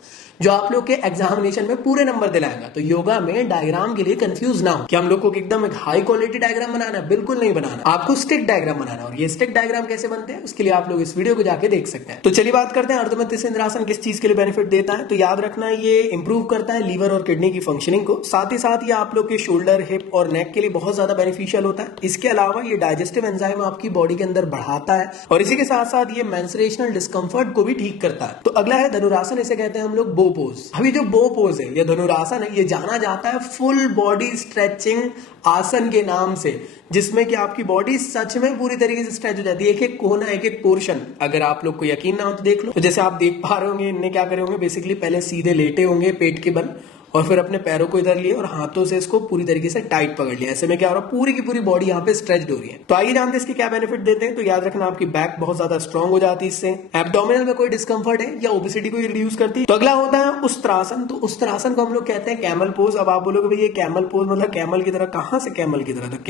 जो आप लोग के एग्जामिनेशन में पूरे नंबर दिलाएगा। तो योगा में डायग्राम के लिए कंफ्यूज ना हो कि हम लोग को एकदम एक हाई क्वालिटी डायग्राम बनाना है, बिल्कुल नहीं बनाना, आपको स्टिक डायग्राम बनाना। और ये स्टिक डायग्राम कैसे बनते हैं उसके लिए आप लोग इस वीडियो को जाके देख सकते हैं। तो चलिए बात करते हैं अर्धमध्य सेंद्रासन किस चीज के लिए बेनिफिट देता है। तो याद रखना ये इंप्रूव करता है लीवर और किडनी की फंक्शनिंग को। साथ ही साथ ये आप लोग के शोल्डर, हिप और नेक के लिए बहुत ज्यादा बेनिफिशियल होता है। इसके अलावा ये डाइजेस्टिव एंजाइम आपकी बॉडी के अंदर बढ़ाता है और इसी के साथ साथ ये मेंस्ट्रुएशनल डिस्कंफर्ट को भी ठीक करता है। तो अगला है धनुरासन, इसे कहते हैं हम लोग बो पोज। अभी जो बो पोज है या धनुरासन है ये जाना जाता है फुल बॉडी स्ट्रेचिंग आसन के नाम से, जिसमें कि आपकी बॉडी सच में पूरी तरीके से स्ट्रेच हो जाती है। एक एक कोना, एक एक पोर्शन। अगर आप लोग को यकीन ना हो तो देख लो। तो जैसे आप देख पा रहे होंगे इनने क्या करे होंगे, बेसिकली पहले सीधे लेटे होंगे पेट के बल और फिर अपने पैरों को इधर लिए और हाथों से इसको पूरी तरीके से टाइट पकड़ लिया। ऐसे में क्या हो रहा है, पूरी की पूरी बॉडी यहाँ पे स्ट्रेच्ड हो रही है। तो आइए जानते हैं इसके क्या बेनिफिट देते हैं। तो याद रखना आपकी बैक बहुत ज्यादा स्ट्रांग हो जाती है इससे। एब्डोमिनल में कोई डिस्कंफर्ट है या ओबेसिटी को रिड्यूस करती है। तो अगला होता है उस्त्रासन। तो उस्त्रासन को हम लोग कहते हैं कैमल पोज। अब आप बोलोगे भाई ये कैमल पोज मतलब कैमल की तरह, कहां से कैमल की तरह? तो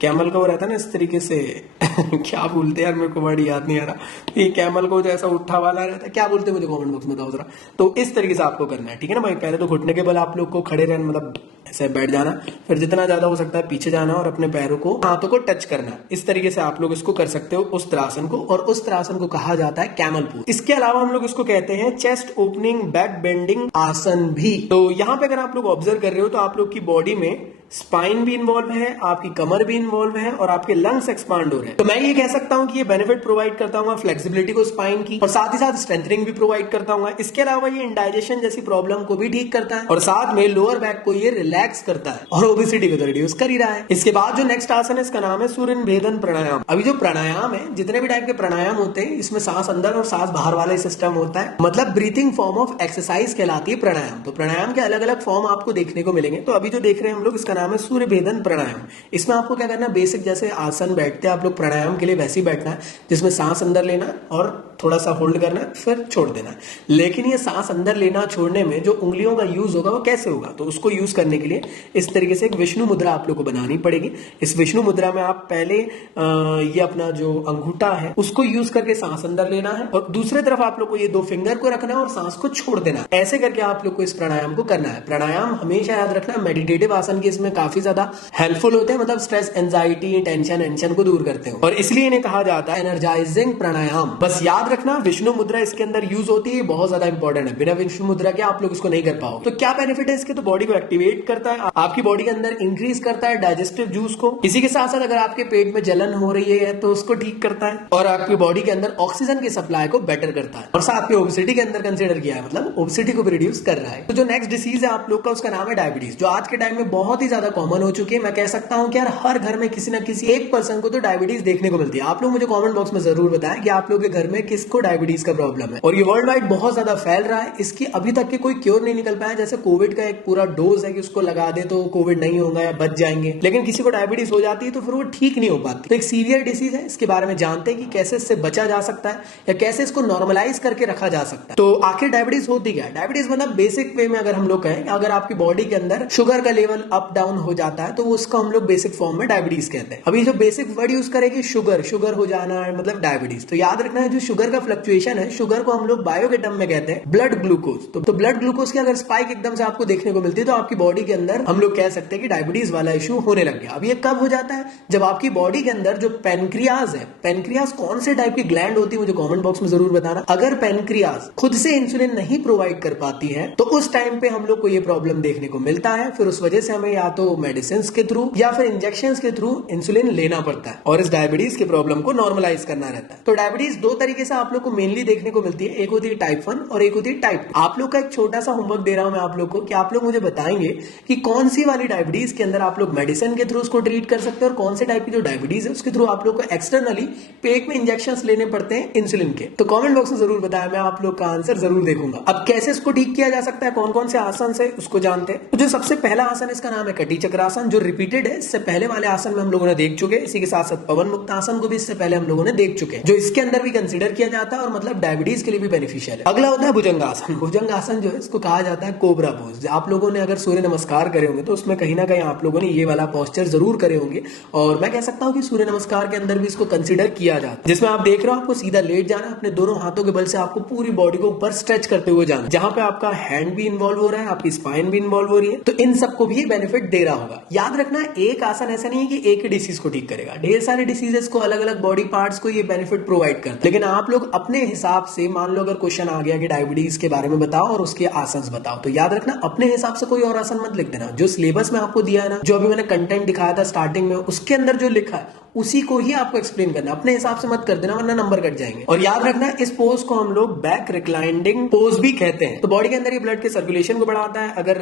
कैमल का वो रहता है ना इस तरीके से क्या बोलते हैं यार, मेरे को वर्ड याद नहीं आ रहा। ये कैमल को जैसा उठा वाला रहता है, क्या बोलते हैं मुझे कमेंट बॉक्स में बताओ जरा। तो इस तरीके से आपको करना है, ठीक है ना भाई। पहले तो घुटने के बल आप लोग को खड़े रहना, मतलब ऐसे बैठ जाना, फिर जितना ज्यादा हो सकता है पीछे जाना और अपने पैरों को, हाथों को टच करना। इस तरीके से आप लोग इसको कर सकते हो उस्त्रासन को, और उस्त्रासन को कहा जाता है कैमल पोज। इसके अलावा हम लोग इसको कहते हैं चेस्ट ओपनिंग बैक बेंडिंग आसन भी। तो यहाँ पे अगर आप लोग ऑब्जर्व कर रहे हो तो आप लोग की बॉडी में स्पाइन भी इन्वॉल्व है, आपकी कमर भी इन्वॉल्व है और आपके लंग्स एक्सपांड हो रहे हैं। तो मैं ये कह सकता हूं कि ये बेनिफिट प्रोवाइड करता हूं फ्लेक्सिबिलिटी को स्पाइन की, और साथ ही साथ स्ट्रेंथनिंग भी प्रोवाइड करता हूं। इसके अलावा ये इंडाइजेशन जैसी प्रॉब्लम को भी ठीक करता है और साथ में लोअर बैक को ये रिलैक्स करता है और ओबेसिटी को तो रिड्यूस कर ही रहा है। इसके बाद जो नेक्स्ट आसन है इसका नाम है सूर्य भेदन प्राणायाम। अभी जो प्राणायाम है, जितने भी टाइप के प्राणायाम होते हैं, इसमें सांस अंदर और सांस बाहर वाला सिस्टम होता है, मतलब ब्रीथिंग फॉर्म ऑफ एक्सरसाइज कहलाती है प्राणायाम। तो प्राणायाम के अलग अलग फॉर्म आपको देखने को मिलेंगे। तो अभी जो देख रहे हैं हम लोग, इसका नाम है सूर्य भेदन प्राणायाम। इसमें आपको क्या करना है, बेसिक जैसे आसन बैठते हैं आप लोग प्राणायाम के लिए वैसे ही बैठना है, जिसमें सांस अंदर लेना और थोड़ा सा होल्ड करना है, फिर छोड़ देना है। लेकिन ये सांस अंदर लेना छोड़ने में जो उंगलियों का यूज होगा वो कैसे होगा, तो उसको यूज करने के लिए इस तरीके से एक विष्णु मुद्रा आप लोग को बनानी पड़ेगी। इस विष्णु मुद्रा में आप पहले ये अपना जो अंगूठा है उसको यूज करके सांस अंदर लेना है और दूसरे तरफ आप लोग को ये दो फिंगर को रखना है और सांस को छोड़ देना है। ऐसे करके आप लोग को इस प्राणायाम को करना है। प्राणायाम हमेशा याद रखना, मेडिटेटिव आसन के इसमें काफी ज्यादा हेल्पफुल होते हैं, मतलब स्ट्रेस, एंजाइटी, टेंशन को दूर करते हैं और इसलिए इन्हें कहा जाता है एनर्जाइजिंग प्राणायाम। बस याद रखना विष्णु मुद्रा इसके अंदर यूज होती है, बहुत ज्यादा इंपॉर्टेंट है। बिना विष्णु मुद्रा के आप लोग इसको नहीं कर पाओ। तो क्या बेनिफिट है इसके, तो बॉडी को एक्टिवेट करता है, आपकी बॉडी के अंदर इंक्रीज करता है डाइजेस्टिव जूस को। इसी के साथ साथ अगर आपके पेट में जलन हो रही है तो उसको ठीक करता है और आपकी बॉडी के अंदर ऑक्सीजन की सप्लाई को बेटर करता है और साथ में ओबेसिटी के अंदर कंसीडर किया है, मतलब ओबेसिटी को भी रिड्यूस कर रहा है। तो जो नेक्स्ट डिसीज है आप लोग का उसका नाम है डायबिटीज, जो आज के टाइम में बहुत ही ज्यादा कॉमन हो चुकी है। मैं कह सकता हूं कि यार हर घर में किसी ना किसी एक पर्सन को तो डायबिटीज देखने को मिलती है। आप लोग मुझे कमेंट बॉक्स में जरूर बताएं कि आप लोग के घर में किसको डायबिटीज का प्रॉब्लम है। और ये वर्ल्ड वाइड बहुत ज्यादा फैल रहा है, इसकी अभी तक के कोई क्योर नहीं निकल पाया। जैसे कोविड का एक पूरा डोज है कि उसको लगा दे तो कोविड नहीं होगा या बच जाएंगे, लेकिन किसी को डायबिटीज हो जाती है तो फिर वो ठीक नहीं हो पाती। तो एक सीवियर डिसीज है, इसके बारे में जानते हैं कि कैसे इससे बचा जा सकता है या कैसे इसको नॉर्मलाइज करके रखा जा सकता है। तो आखिर डायबिटीज होती क्या है? डायबिटीज मतलब बेसिक वे में अगर हम लोग कहें, अगर आपकी बॉडी के अंदर शुगर का लेवल अप डाउन हो जाता है तो उसको हम लोग बेसिक फॉर्म में डायबिटीज कहते हैं। अभी जो बेसिक वर्ड यूज करेंगे शुगर हो जाना है मतलब डायबिटीज। तो याद रखना है जो शुगर का फ्लक्चुएशन है, शुगर को हम लोग बायो के टर्म में कहते हैं ब्लड ग्लूकोज। तो ब्लड ग्लूकोज की अगर स्पाइक एकदम से आपको देखने को मिलती है तो आपकी बॉडी के अंदर हम लोग कह सकते हैं कि डायबिटीज वाला इशू होने लग गया। अब ये कब हो जाता है? जब आपकी बॉडी के अंदर जो पेनक्रियाज है, पेनक्रियाज कौन से टाइप की ग्लैंड होती है मुझे कमेंट बॉक्स में जरूर बताना। अगर पेनक्रियाज खुद से इंसुलिन नहीं प्रोवाइड कर पाती है तो उस टाइम पे हम लोग को ये प्रॉब्लम देखने को मिलता है। फिर उस वजह से हमें या तो मेडिसिन के थ्रू या फिर इंजेक्शन के थ्रू इंसुलिन लेना पड़ता है और इस डायबिटीज के प्रॉब्लम को नॉर्मलाइज करना रहता है। तो डायबिटीज दो तरीके से आप लोग को मेनली देखने को मिलती है, एक होती है टाइप 1 और एक होती है टाइप 2। आप लोग का एक छोटा सा होमवर्क दे रहा हूं मैं आप लोग को कि आप लोग मुझे बताएंगे कि कौन सी वाली डायबिटीज के अंदर आप लोग मेडिसिन के थ्रू उसको ट्रीट कर सकते हैं और कौन से टाइप की जो डायबिटीज है उसके थ्रू आप लोग को एक्सटर्नली पेट में इंजेक्शन लेने पड़ते हैं इंसुलिन के। तो कमेंट बॉक्स में जरूर बताया, मैं आप लोग का आंसर जरूर देखूंगा। अब कैसे इसको ठीक किया जा सकता है, कौन कौन से आसन से, उसको जानते हैं। तो जो सबसे पहला आसन है इसका नाम है कटी चक्रासन, जो रिपीटेड है। इससे पहले वाले आसन में हम लोगों ने देख चुके हैं। इसी के साथ साथ पवन मुक्त आसन को भी इससे पहले हम लोगों ने देख चुके हैं, जो इसके अंदर भी कंसीडर किया जाता है और मतलब डायबिटीज के लिए भी बेनिफिशियल है। अगला होता है भुजंगासन। भुजंगासन जो है इसको कहा जाता है कोबरा पोज। आप लोगों ने अगर सूर्य नमस्कार करे होंगे तो उसमें कहीं ना कहीं आप लोगों ने ये वाला पोस्चर जरूर करे होंगे और मैं कह सकता हूं कि सूर्य नमस्कार के अंदर भी इसको कंसीडर किया जाता है, जिसमें आप देख रहे हो आपको सीधा लेट जाना है, अपने दोनों हाथों के बल से आपको पूरी बॉडी को ऊपर स्ट्रेच करते हुए जाना, जहां पे आपका हैंड भी इन्वॉल्व हो रहा है, आपकी स्पाइन भी इन्वॉल्व हो रही है। तो इन सबको भी बेनिफिट दे रहा होगा। याद रखना एक आसन ऐसा नहीं है कि एक ही डिसीज को ठीक करेगा, ढेर सारे डिसीजेस को, अलग अलग बॉडी पार्ट्स को ये बेनिफिट प्रोवाइड करता है। लेकिन आप लोग अपने हिसाब से, मान लो अगर क्वेश्चन आ गया कि डायबिटीज के बारे में बताओ और उसके आसन बताओ, तो याद रखना अपने हिसाब से कोई और आसन मत लिख देना। जो सिलेबस में आपको दिया है ना, जो अभी मैंने कंटेंट दिखाया था स्टार्टिंग में, उसके अंदर जो लिखा है उसी को ही आपको एक्सप्लेन करना, अपने हिसाब से मत कर देना वरना नंबर कट जाएंगे। और याद रखना इस पोज को हम लोग बैक रिक्लाइनिंग पोज भी कहते हैं। तो बॉडी के अंदर ये ब्लड के सर्कुलेशन को बढ़ाता है। अगर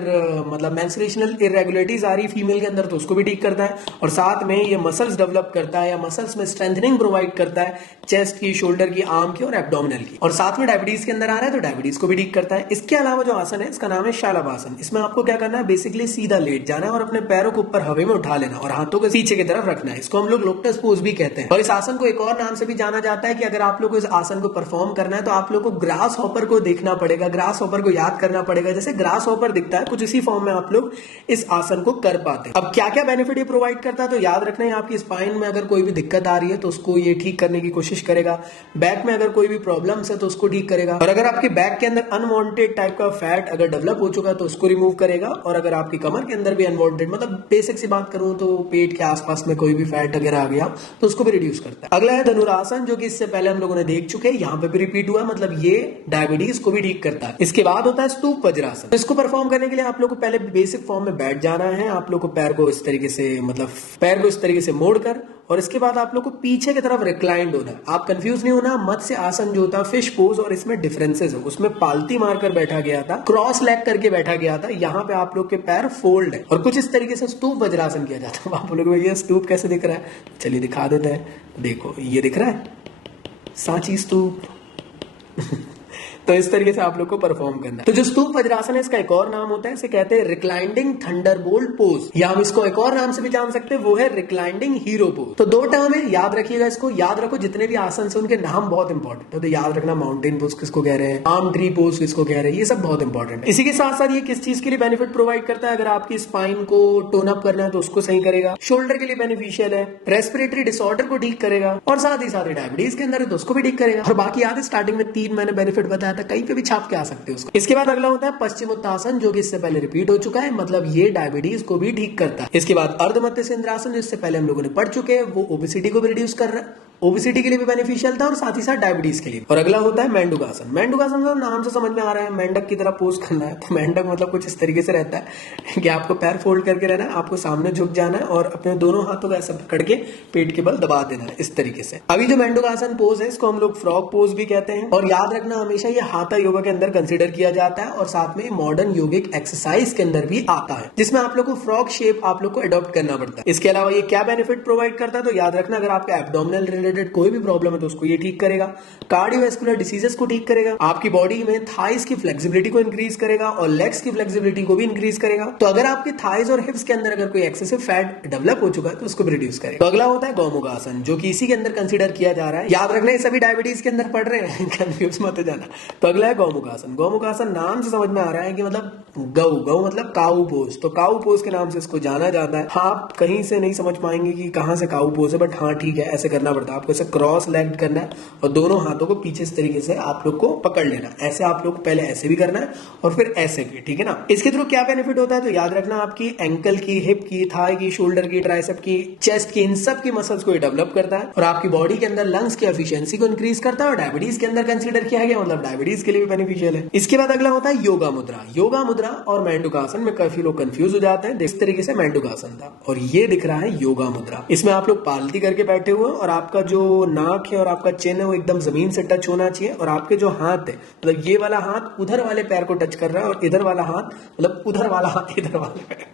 मतलब मेंस्ट्रुएशनल इरेगुलरिटीज आ रही फीमेल के अंदर तो उसको भी ठीक करता है और साथ में ये मसल्स डेवलप करता है या मसल्स में स्ट्रेंथनिंग प्रोवाइड करता है, चेस्ट की, शोल्डर की, आर्म की और एब्डोमिनल की। और साथ में डायबिटीज के अंदर आ रहा है तो डायबिटीज को भी ठीक करता है। इसके अलावा जो आसन है इसका नाम है शालभासन। इसमें आपको क्या करना है, बेसिकली सीधा लेट जाना है और अपने पैरों को ऊपर हवा में उठा लेना और हाथों को पीछे की तरफ रखना है। इसको हम लोग लोटस पोज भी कहते हैं। और इस आसन को एक और नाम से भी जाना जाता है कि अगर आप लोग को इस आसन को परफॉर्म करना है तो आप लोग को ग्रास हॉपर को देखना पड़ेगा, ग्रास हॉपर को याद करना पड़ेगा। जैसे ग्रास हॉपर दिखता है कुछ इसी फॉर्म में आप लोग इस आसन को कर पाते हैं। अब क्या क्या बेनिफिट ये प्रोवाइड करता है, तो याद रखना है आपकी स्पाइन में अगर कोई भी दिक्कत आ रही है तो उसको ये ठीक करने की कोशिश करेगा। बैक में अगर कोई भी प्रॉब्लम्स है तो उसको ठीक करेगा। और अगर आपके बैक के अंदर अनवांटेड टाइप का फैट अगर डेवलप हो चुका तो उसको रिमूव करेगा। और अगर आपकी कमर के अंदर भी अनवांटेड, मतलब बेसिक सी बात करूं तो पेट के आसपास में कोई भी फैट अगर गया तो उसको भी रिड्यूस करता है। अगला है धनुरासन, जो कि इससे पहले हम लोगों ने देख चुके हैं, यहाँ पे भी रिपीट हुआ, मतलब ये डायबिटीज को भी ठीक करता है। इसके बाद होता है स्तूप वज्रासन। इसको परफॉर्म करने के लिए आप लोग को पहले बेसिक फॉर्म में बैठ जाना है। आप लोग को पैर को इस तरीके से, मतलब पैर को इस तरीके से मोड़कर, और इसके बाद आप लोग को पीछे की तरफ रिक्लाइंड होना है। आप कंफ्यूज नहीं होना, मत्स्य आसन जो होता है फिश पोज, और इसमें डिफरेंसेस है। उसमें पालती मारकर बैठा गया था, क्रॉस लेग करके बैठा गया था, यहाँ पे आप लोग के पैर फोल्ड है, और कुछ इस तरीके से स्तूप वज्रासन किया जाता है। आप लोग भैया स्तूप कैसे दिख रहा है, चलिए दिखा देते हैं। देखो ये दिख रहा है, सांची स्तूप। तो इस तरीके से आप लोग को परफॉर्म करना है। तो जो स्तूप वज्रासन है, इसका एक और नाम होता है, इसे कहते हैं रिक्लाइंडिंग थंडरबोल्ट पोज, या हम इसको एक और नाम से भी जान सकते हैं, वो है रिक्लाइंडिंग हीरो पोज। तो दो टर्म है, याद रखिएगा इसको। याद रखो जितने भी आसन से उनके नाम बहुत इंपॉर्टेंट है। तो याद रखना माउंटेन पोज किसको कह रहे हैं, आर्म ट्री पोज किसको कह रहे हैं, ये सब बहुत इंपॉर्टेंट है। इसी के साथ साथ ये किस चीज के लिए बेनिफिट प्रोवाइड करता है, अगर आपकी स्पाइन को टोन अप करना है तो उसको सही करेगा, शोल्डर के लिए बेनिफिशियल है, रेस्पिरेटरी डिसऑर्डर को ठीक करेगा, और साथ ही डायबिटीज के अंदर है तो उसको भी ठीक करेगा। और बाकी याद है स्टार्टिंग में 3 मैंने बेनिफिट बताया था, कहीं पे भी छाप के आ सकते हो उसको। इसके बाद अगला होता है पश्चिमोत्तासन, जो कि इससे पहले रिपीट हो चुका है, मतलब ये डायबिटीज को भी ठीक करता है। इसके बाद अर्धमध्य सेंद्रासन, जिससे पहले हम लोगों ने पढ़ चुके हैं, वो ओबेसिटी को भी रिड्यूस कर रहा है, ओबेसिटी के लिए भी बेनिफिशियल था, और साथ ही साथ डायबिटीज के लिए। और अगला होता है मेंडुकासन। मेंडुकासन का नाम से समझ में आ रहा है, मेंढक की तरह पोज करना है। तो मेंढक मतलब कुछ इस तरीके से रहता है कि आपको पैर फोल्ड करके रहना है, आपको सामने झुक जाना है, और अपने दोनों हाथों को ऐसा पकड़ के पेट के बल दबा देना है, इस तरीके से। अभी जो मेंडुकासन पोज है, इसको हम लोग फ्रॉग पोज भी कहते हैं। और याद रखना हमेशा ये हाथा योगा के अंदर कंसिडर किया जाता है, और साथ में मॉडर्न योगिक एक्सरसाइज के अंदर भी आता है, जिसमें आप लोग को फ्रॉग शेप आप लोग को अडॉप्ट करना पड़ता है। इसके अलावा ये क्या बेनिफिट प्रोवाइड करता है, तो याद रखना अगर आपका एब्डोमिनल रिलेटेड कोई भी प्रॉब्लम है तो उसको ये ठीक करेगा, कार्डियोवैस्कुलर डिसीजेस को ठीक करेगा, आपकी बॉडी में थाइस की फ्लेक्सिबिलिटी को इंक्रीज करेगा, और लेग्स की फ्लेक्सिबिलिटी को भी इंक्रीज करेगा। तो अगर आपके थाइस और हिप्स के अंदर अगर कोई एक्सेसिव फैट डेवलप हो चुका है तो उसको भी रिड्यूस करेगा। तो अगला होता है गौमुखासन, जो कि इसी के अंदर कंसीडर किया जा रहा है। याद रखना ये सभी डायबिटीज के अंदर पढ़ रहे हैं, कंफ्यूज मत जाना। तो अगला है गौमुखासन। गौमुखासन नाम से समझ में आ रहा है कि मतलब गौ मतलब काऊ पोज, तो काऊ पोज के नाम से इसको जाना जाता है। हाँ, आप कहीं से नहीं समझ पाएंगे कि कहां से काऊ पोज है, बट हाँ ठीक है, ऐसे करना पड़ता है आपको। ऐसे क्रॉस लेग करना है, और दोनों हाथों को पीछे इस तरीके से आप लोग को पकड़ लेना। ऐसे आप लोग को पहले ऐसे भी करना है, और फिर ऐसे भी, ठीक है ना। इसके थ्रू क्या बेनिफिट होता है, तो याद रखना आपकी एंकल की, हिप की, थाई की, शोल्डर की, ट्राइसेप की, चेस्ट की, इन सब की मसल्स को डेवलप करता है, और आपकी बॉडी के अंदर लंग्स की एफिशिएंसी को इंक्रीज करता है, और डायबिटीज के अंदर कंसीडर किया गया, मतलब डायबिटीज के लिए भी बेनिफिशियल है। इसके बाद अगला होता है योगा मुद्रा। योगा मुद्रा और मेंडुकासन में काफी लोग कंफ्यूज हो जाते हैं। इस तरीके से मेंडुकासन था, और ये दिख रहा है योगा मुद्रा। इसमें आप लोग पालती करके बैठे हुए, और आपका जो नाक है और आपका चिन है वो एकदम जमीन से टच होना चाहिए, और आपके जो हाथ है, मतलब ये वाला हाथ उधर वाले पैर को टच कर रहा है, और इधर वाला हाथ मतलब उधर वाला हाथ इधर वाले पैर।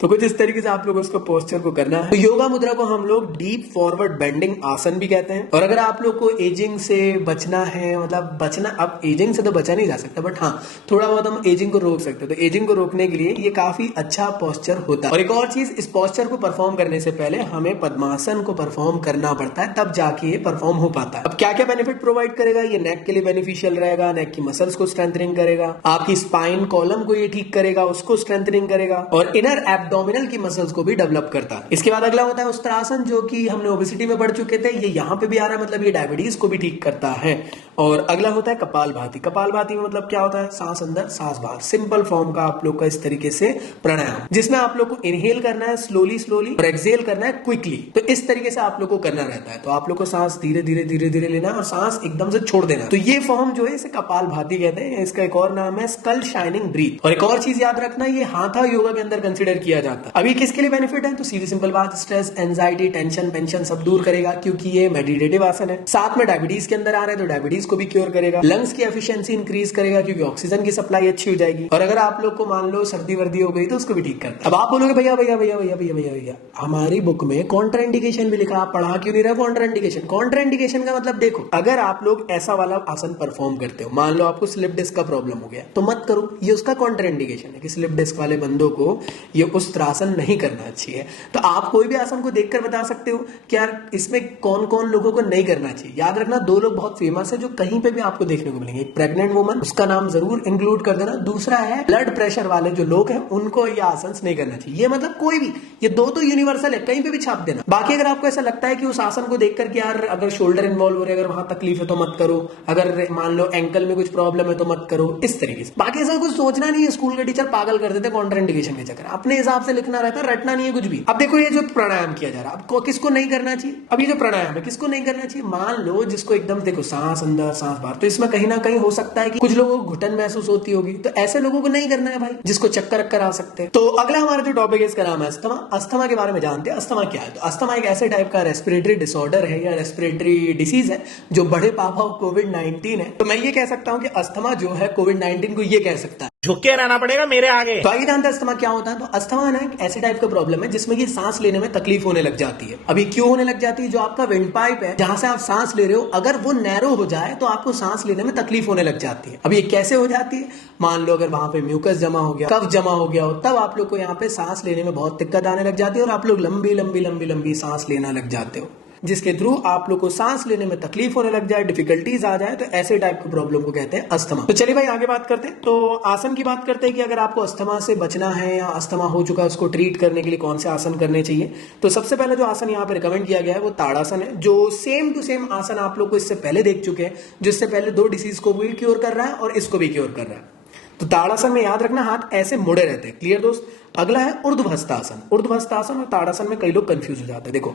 तो कुछ इस तरीके से आप लोग उसको पोस्चर को करना है। तो योगा मुद्रा को हम लोग डीप फॉरवर्ड बेंडिंग आसन भी कहते हैं। और अगर आप लोग को एजिंग से बचना है, मतलब बचना, अब एजिंग से तो बचा नहीं जा सकता, बट हाँ थोड़ा बहुत हम एजिंग को रोक सकते हैं। तो एजिंग को रोकने के लिए ये काफी अच्छा पोस्चर होता है। और एक और चीज, इस पोस्चर को परफॉर्म करने से पहले हमें पद्मासन को परफॉर्म करना पड़ता है, तब जाके ये परफॉर्म हो पाता है। अब क्या क्या बेनिफिट प्रोवाइड करेगा, ये नेक के लिए बेनिफिशियल रहेगा, नेक की मसल्स को स्ट्रेंथनिंग करेगा, आपकी स्पाइन कॉलम को ये ठीक करेगा, उसको स्ट्रेंथनिंग करेगा, और इनर एब्डोमिनल की मसल्स को भी डेवलप करता है। इसके बाद अगला होता है उस्त्रासन, जो कि हमने ओबेसिटी में पढ़ चुके थे, ये यहाँ पे भी आ रहा है, मतलब ये डायबिटीज को भी ठीक करता है। और अगला होता है कपालभाति। कपालभाति में मतलब क्या होता है, सांस अंदर सांस बाहर, सिंपल फॉर्म का आप लोग का इस तरीके से प्राणायाम, जिसमें आप लोग को इनहेल करना है स्लोली स्लोली, और एक्सहेल करना है क्विकली। तो इस तरीके से आप लोग को करना रहता है। तो आप लोग को सांस धीरे धीरे धीरे धीरे लेना है, और सांस एकदम से छोड़ देना। तो ये फॉर्म जो है इसे कपालभाति कहते हैं। इसका एक और नाम है स्कल शाइनिंग ब्रीथ। और एक और चीज याद रखना, ये हाथा योगा के अंदर कंसिडर किया जाता है। अभी किसके लिए बेनिफिट है, तो सीधी सिंपल बात, स्ट्रेस, एंजाइटी, टेंशन, पेंशन सब दूर करेगा, क्योंकि ये मेडिटेटिव आसन है। साथ में डायबिटीज के अंदर आ रहा है, तो डायबिटीज को भी क्योर करेगा, लंग्स की एफिशिएंसी इंक्रीज करेगा, क्योंकि ऑक्सीजन की सप्लाई अच्छी हो जाएगी। और अगर आप लोग को मान लो सर्दी वर्दी हो गई तो उसको भी ठीक करता है। अब आप बोलोगे भैया भैया भैया भैया भैया भैया भैया हमारी बुक में कॉन्ट्रा इंडिकेशन भी लिखा, आप पढ़ा क्यों नहीं रहे कॉन्ट्रा इंडिकेशन? कॉन्ट्रा इंडिकेशन का मतलब देखो, अगर आप लोग ऐसा वाला आसन परफॉर्म करते हो, मान लो आपको स्लिप डिस्क का प्रॉब्लम हो गया, तो मत करो, ये उसका कॉन्ट्रा इंडिकेशन है कि स्लिप डिस्क वाले बंदों को ये उस्त्रासन नहीं करना चाहिए। तो आप कोई भी आसन को देखकर बता सकते हो कि यार इसमें कौन कौन लोगों को नहीं करना चाहिए। याद रखना, 2 लोग बहुत फेमस है जो कहीं पे भी आपको देखने को मिलेंगे। एक प्रेग्नेंट वुमन, उसका नाम जरूर इंक्लूड कर देना। दूसरा है ब्लड प्रेशर वाले जो लोग हैं उनको ये आसन नहीं करना चाहिए। ये मतलब कोई भी, ये दो तो यूनिवर्सल है, कहीं पे भी छाप देना। बाकी अगर आपको ऐसा लगता है कि उस आसन को देख करके यार अगर शोल्डर इन्वॉल्व हो रहे, अगर वहां तकलीफ है तो मत करो, अगर मान लो एंकल में कुछ प्रॉब्लम है तो मत करो, इस तरीके से। बाकी ऐसा कुछ सोचना नहीं है। स्कूल के टीचर पागल कर देते कॉन्ट्राइंडिकेशन के चक्कर, अपने हिसाब से लिखना रहता है, रटना नहीं है कुछ भी। अब देखो ये जो प्राणायाम किया जा रहा है, अब किसको नहीं करना चाहिए? अब ये जो प्राणायाम है किसको नहीं करना चाहिए? मान लो जिसको एकदम देखो सांस अंदर सांस बाहर, तो इसमें कहीं ना कहीं हो सकता है कि कुछ लोगों को घुटन महसूस होती होगी, तो ऐसे लोगों को नहीं करना है भाई, जिसको चक्कर अक्कर आ सकते हैं। तो अगला हमारा जो टॉपिक है इसका नाम है अस्थमा। अस्थमा के बारे में जानते हैं। अस्थमा क्या है? तो अस्थमा एक ऐसे टाइप का रेस्पिरेटरी डिसऑर्डर है या रेस्पिरेटरी डिसीज है जो बड़े पापा कोविड-19 है। तो मैं ये कह सकता हूं कि अस्थमा जो है कोविड-19 को ये कह सकता है, झुक के रहना पड़ेगा मेरे आगे। तो आगे जानते हैं अस्थमा क्या होता है। तो अस्थमा ना एक ऐसे टाइप का प्रॉब्लम है जिसमें कि सांस लेने में तकलीफ होने लग जाती है। अभी क्यों होने लग जाती है? जो आपका विंड पाइप है जहां से आप सांस ले रहे हो, अगर वो नैरो हो जाए तो आपको सांस लेने में तकलीफ होने लग जाती है। अब ये कैसे हो जाती है? मान लो अगर वहां पे म्यूकस जमा हो गया, कफ जमा हो गया हो, तब आप लोग को यहाँ पे सांस लेने में बहुत दिक्कत आने लग जाती है और आप लोग लंबी लंबी लंबी लंबी सांस लेना लग जाते हो, जिसके थ्रू आप लोग को सांस लेने में तकलीफ होने लग जाए, डिफिकल्टीज आ जाए, तो ऐसे टाइप की प्रॉब्लम को कहते हैं अस्थमा। तो चलिए भाई आगे बात करते हैं। तो आसन की बात करते हैं कि अगर आपको अस्थमा से बचना है या अस्थमा हो चुका है उसको ट्रीट करने के लिए कौन से आसन करने चाहिए। तो सबसे पहले जो आसन यहाँ पे रिकमेंड किया गया है वो ताड़ासन है, जो सेम टू सेम आसन आप लोग को इससे पहले देख चुके हैं, जिससे पहले 2 डिसीज को भी क्योर कर रहा है और इसको भी क्योर कर रहा है। तो ताड़ासन में याद रखना हाथ ऐसे मुड़े रहते हैं। क्लियर दोस्त? अगला है ऊर्ध्वहस्तासन। ऊर्ध्वहस्तासन और ताड़ासन में कई लोग कंफ्यूज हो जाते हैं। देखो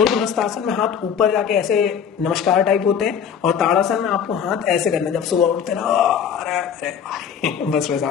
ऊर्ध्वहस्तासन में हाथ ऊपर जाके ऐसे नमस्कार टाइप होते हैं और ताड़ासन में आपको हाथ ऐसे करना, जब सुबह उठते ना अरे बस वैसा।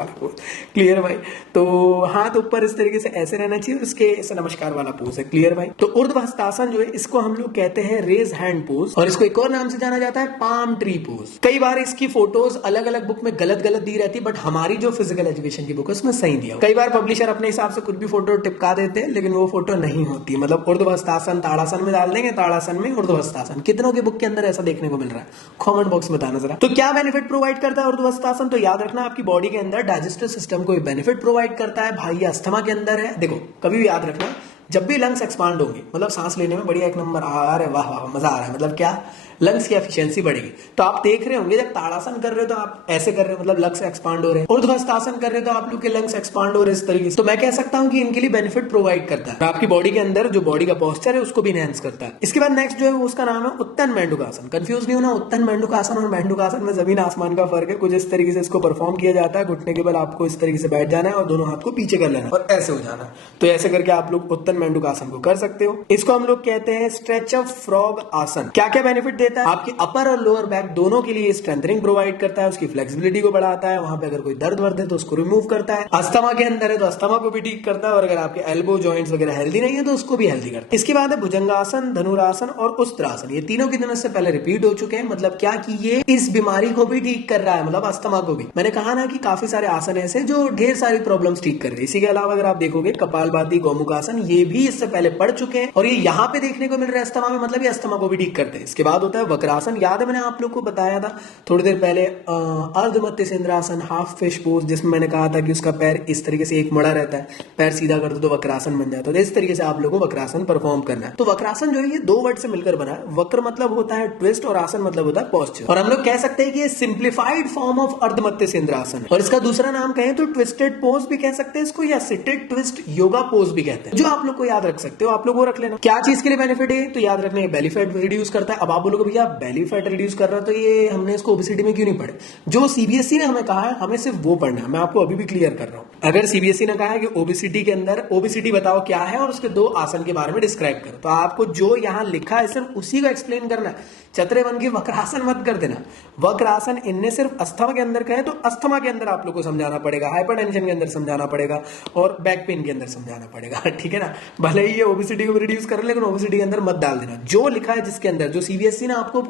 क्लियर भाई? तो हाथ ऊपर इस तरीके से ऐसे रहना चाहिए, उसके ऐसे नमस्कार वाला पोज है। क्लियर भाई? तो ऊर्ध्वहस्तासन जो है इसको हम लोग कहते हैं रेज हैंड पोज, और इसको एक और नाम से जाना जाता है पाम ट्री पोज। कई बार इसकी फोटोज अलग अलग बुक में गलत गलत दी रहती है, बट हमारी जो फिजिकल एजुकेशन की बुक है उसमें सही दिया। कई बार पब्लिशर अपने हिसाब से कुछ भी फोटो टिपका देते हैं, लेकिन वो फोटो नहीं होती। मतलब ऊर्ध्वहस्तासन ताड़ासन में डाल देंगे, ताड़ासन में ऊर्ध्वहस्तासन। कितनों की बुक के अंदर ऐसा देखने को मिल रहा है? कमेंट बॉक्स में बताना जरा। तो क्या बेनिफिट प्रोवाइड करता है ऊर्ध्वहस्तासन? तो याद रखना आपकी बॉडी के अंदर डाइजेस्टिव सिस्टम को बेनिफिट प्रोवाइड करता है भाई। ये अस्थमा के अंदर है। देखो कभी भी याद रखना, जब भी लंग्स एक्सपांड होंगे, मतलब सांस लेने में बढ़िया एक नंबर आ रहा है, वाह वाह मजा आ रहा है, मतलब क्या लंग्स की एफिशिएंसी बढ़ेगी। तो आप देख रहे होंगे जब ताड़ासन कर रहे हो तो आप ऐसे कर रहे हो, मतलब लंग्स एक्सपांड हो रहे हैं। ऊर्ध्वहस्तासन कर रहे हो तो आप लोग के लंग्स एक्सपांड हो रहे हैं इस तरीके से। तो मैं कह सकता हूं कि इनके लिए बेनिफिट प्रोवाइड करता है, आपकी बॉडी के अंदर जो बॉडी का पोस्चर है उसको भी एनहांस करता है। इसके बाद नेक्स्ट जो है उसका नाम है उत्तन मेंडुकासन। कंफ्यूज नहीं होना, उत्तन मेंडुकासन और मेंडुकासन में जमीन आसमान का फर्क है। कुछ इस तरीके से इसको परफॉर्म किया जाता है। घुटने के बल आपको इस तरीके से बैठ जाना है और दोनों हाथ को पीछे कर लेना और ऐसे हो जाना। तो ऐसे करके आप लोग उत्तन मेंडुकासन को कर सकते हो। इसको हम लोग कहते हैं स्ट्रेच ऑफ फ्रॉग आसन। क्या क्या बेनिफिट देता है? आपकी अपर और लोअर बैक दोनों के लिए स्ट्रेंथनिंग प्रोवाइड करता है, उसकी फ्लेक्सिबिलिटी को बढ़ाता है, वहां पे अगर कोई दर्द वर्द है तो उसको रिमूव करता है। अस्थमा के अंदर है तो अस्थमा को भी ठीक करता है, और अगर आपके एल्बो जॉइंट्स वगैरह हेल्दी नहीं है तो उसको भी हेल्दी करता है। इसके बाद है भुजंगासन, धनुरासन और उस्त्रासन। ये तीनों के दिनों से पहले रिपीट हो चुके हैं। मतलब क्या कि ये इस बीमारी को भी ठीक कर रहा है, मतलब अस्थमा को भी। मैंने कहा ना कि काफी सारे आसन ऐसे जो ढेर सारी प्रॉब्लम्स ठीक कर रहे हैं। इसी के अलावा अगर आप देखोगे कपालभाति, गौमुखासन, ये भी इससे पहले पढ़ चुके हैं और ये यहाँ पे देखने को मिल रहा है अस्थमा में, मतलब ये अस्थमा को भी ठीक करते हैं। इसके बाद होता है वक्रासन। याद है मैंने आप लोग को बताया था थोड़ी देर पहले अर्ध मत्स्य सेंद्रासन, हाफ फिश पोज, जिसमें मैंने कहा था कि उसका पैर इस तरीके से एक मुड़ा रहता है, पैर सीधा कर दो तो वक्रासन बन जाता है। तो इस तरीके से आप लोगों को वक्रासन परफॉर्म करना है। तो वक्रासन जो है ये 2 वर्ड से मिलकर बना है। वक्र मतलब होता है ट्विस्ट और आसन मतलब होता है पोस्चर, और हम लोग कह सकते हैं कि ये सिंप्लीफाइड फॉर्म ऑफ अर्ध मत्स्य सेंद्रासन। और इसका दूसरा नाम कहें तो ट्विस्टेड पोज भी कह सकते हैं इसको, या सिटेड ट्विस्ट योगा पोज भी कहते हैं। जो आप लोग को याद रख सकते हो आप लोग वो रख लेना। क्या चीज के लिए बेनिफिट है? तो याद रखना बेली फैट रिड्यूस करता है। अब आप बोलोगे भैया बेली फैट रिड्यूस कर रहा है तो ये हमने इसको ओबेसिटी में क्यों नहीं पढ़े? जो सीबीएसई ने हमें कहा है हमें सिर्फ वो पढ़ना है। मैं आपको अभी भी क्लियर कर रहा हूं। अगर सीबीएसई ने कहा है कि ओबेसिटी के अंदर ओबेसिटी बताओ क्या है और उसके 2 आसन के बारे में डिस्क्राइब करो, तो आपको जो यहां लिखा है सिर्फ उसी को एक्सप्लेन करना है। चतरे बन के वक्रासन मत कर देना। वक्रासन इनने सिर्फ अस्थमा के अंदर कहे तो अस्थमा के अंदर आप लोग को समझाना पड़ेगा, हाइपरटेंशन के अंदर समझाना पड़ेगा और बैक पेन के अंदर समझाना पड़ेगा। ठीक है ना? भले ही ये ओबेसिटी को भी रिड्यूस कर, लेकिन ओबेसिटी के अंदर मत डाल देना। जो लिखा है जिसके अंदर, जो सीबीएसई ने आपको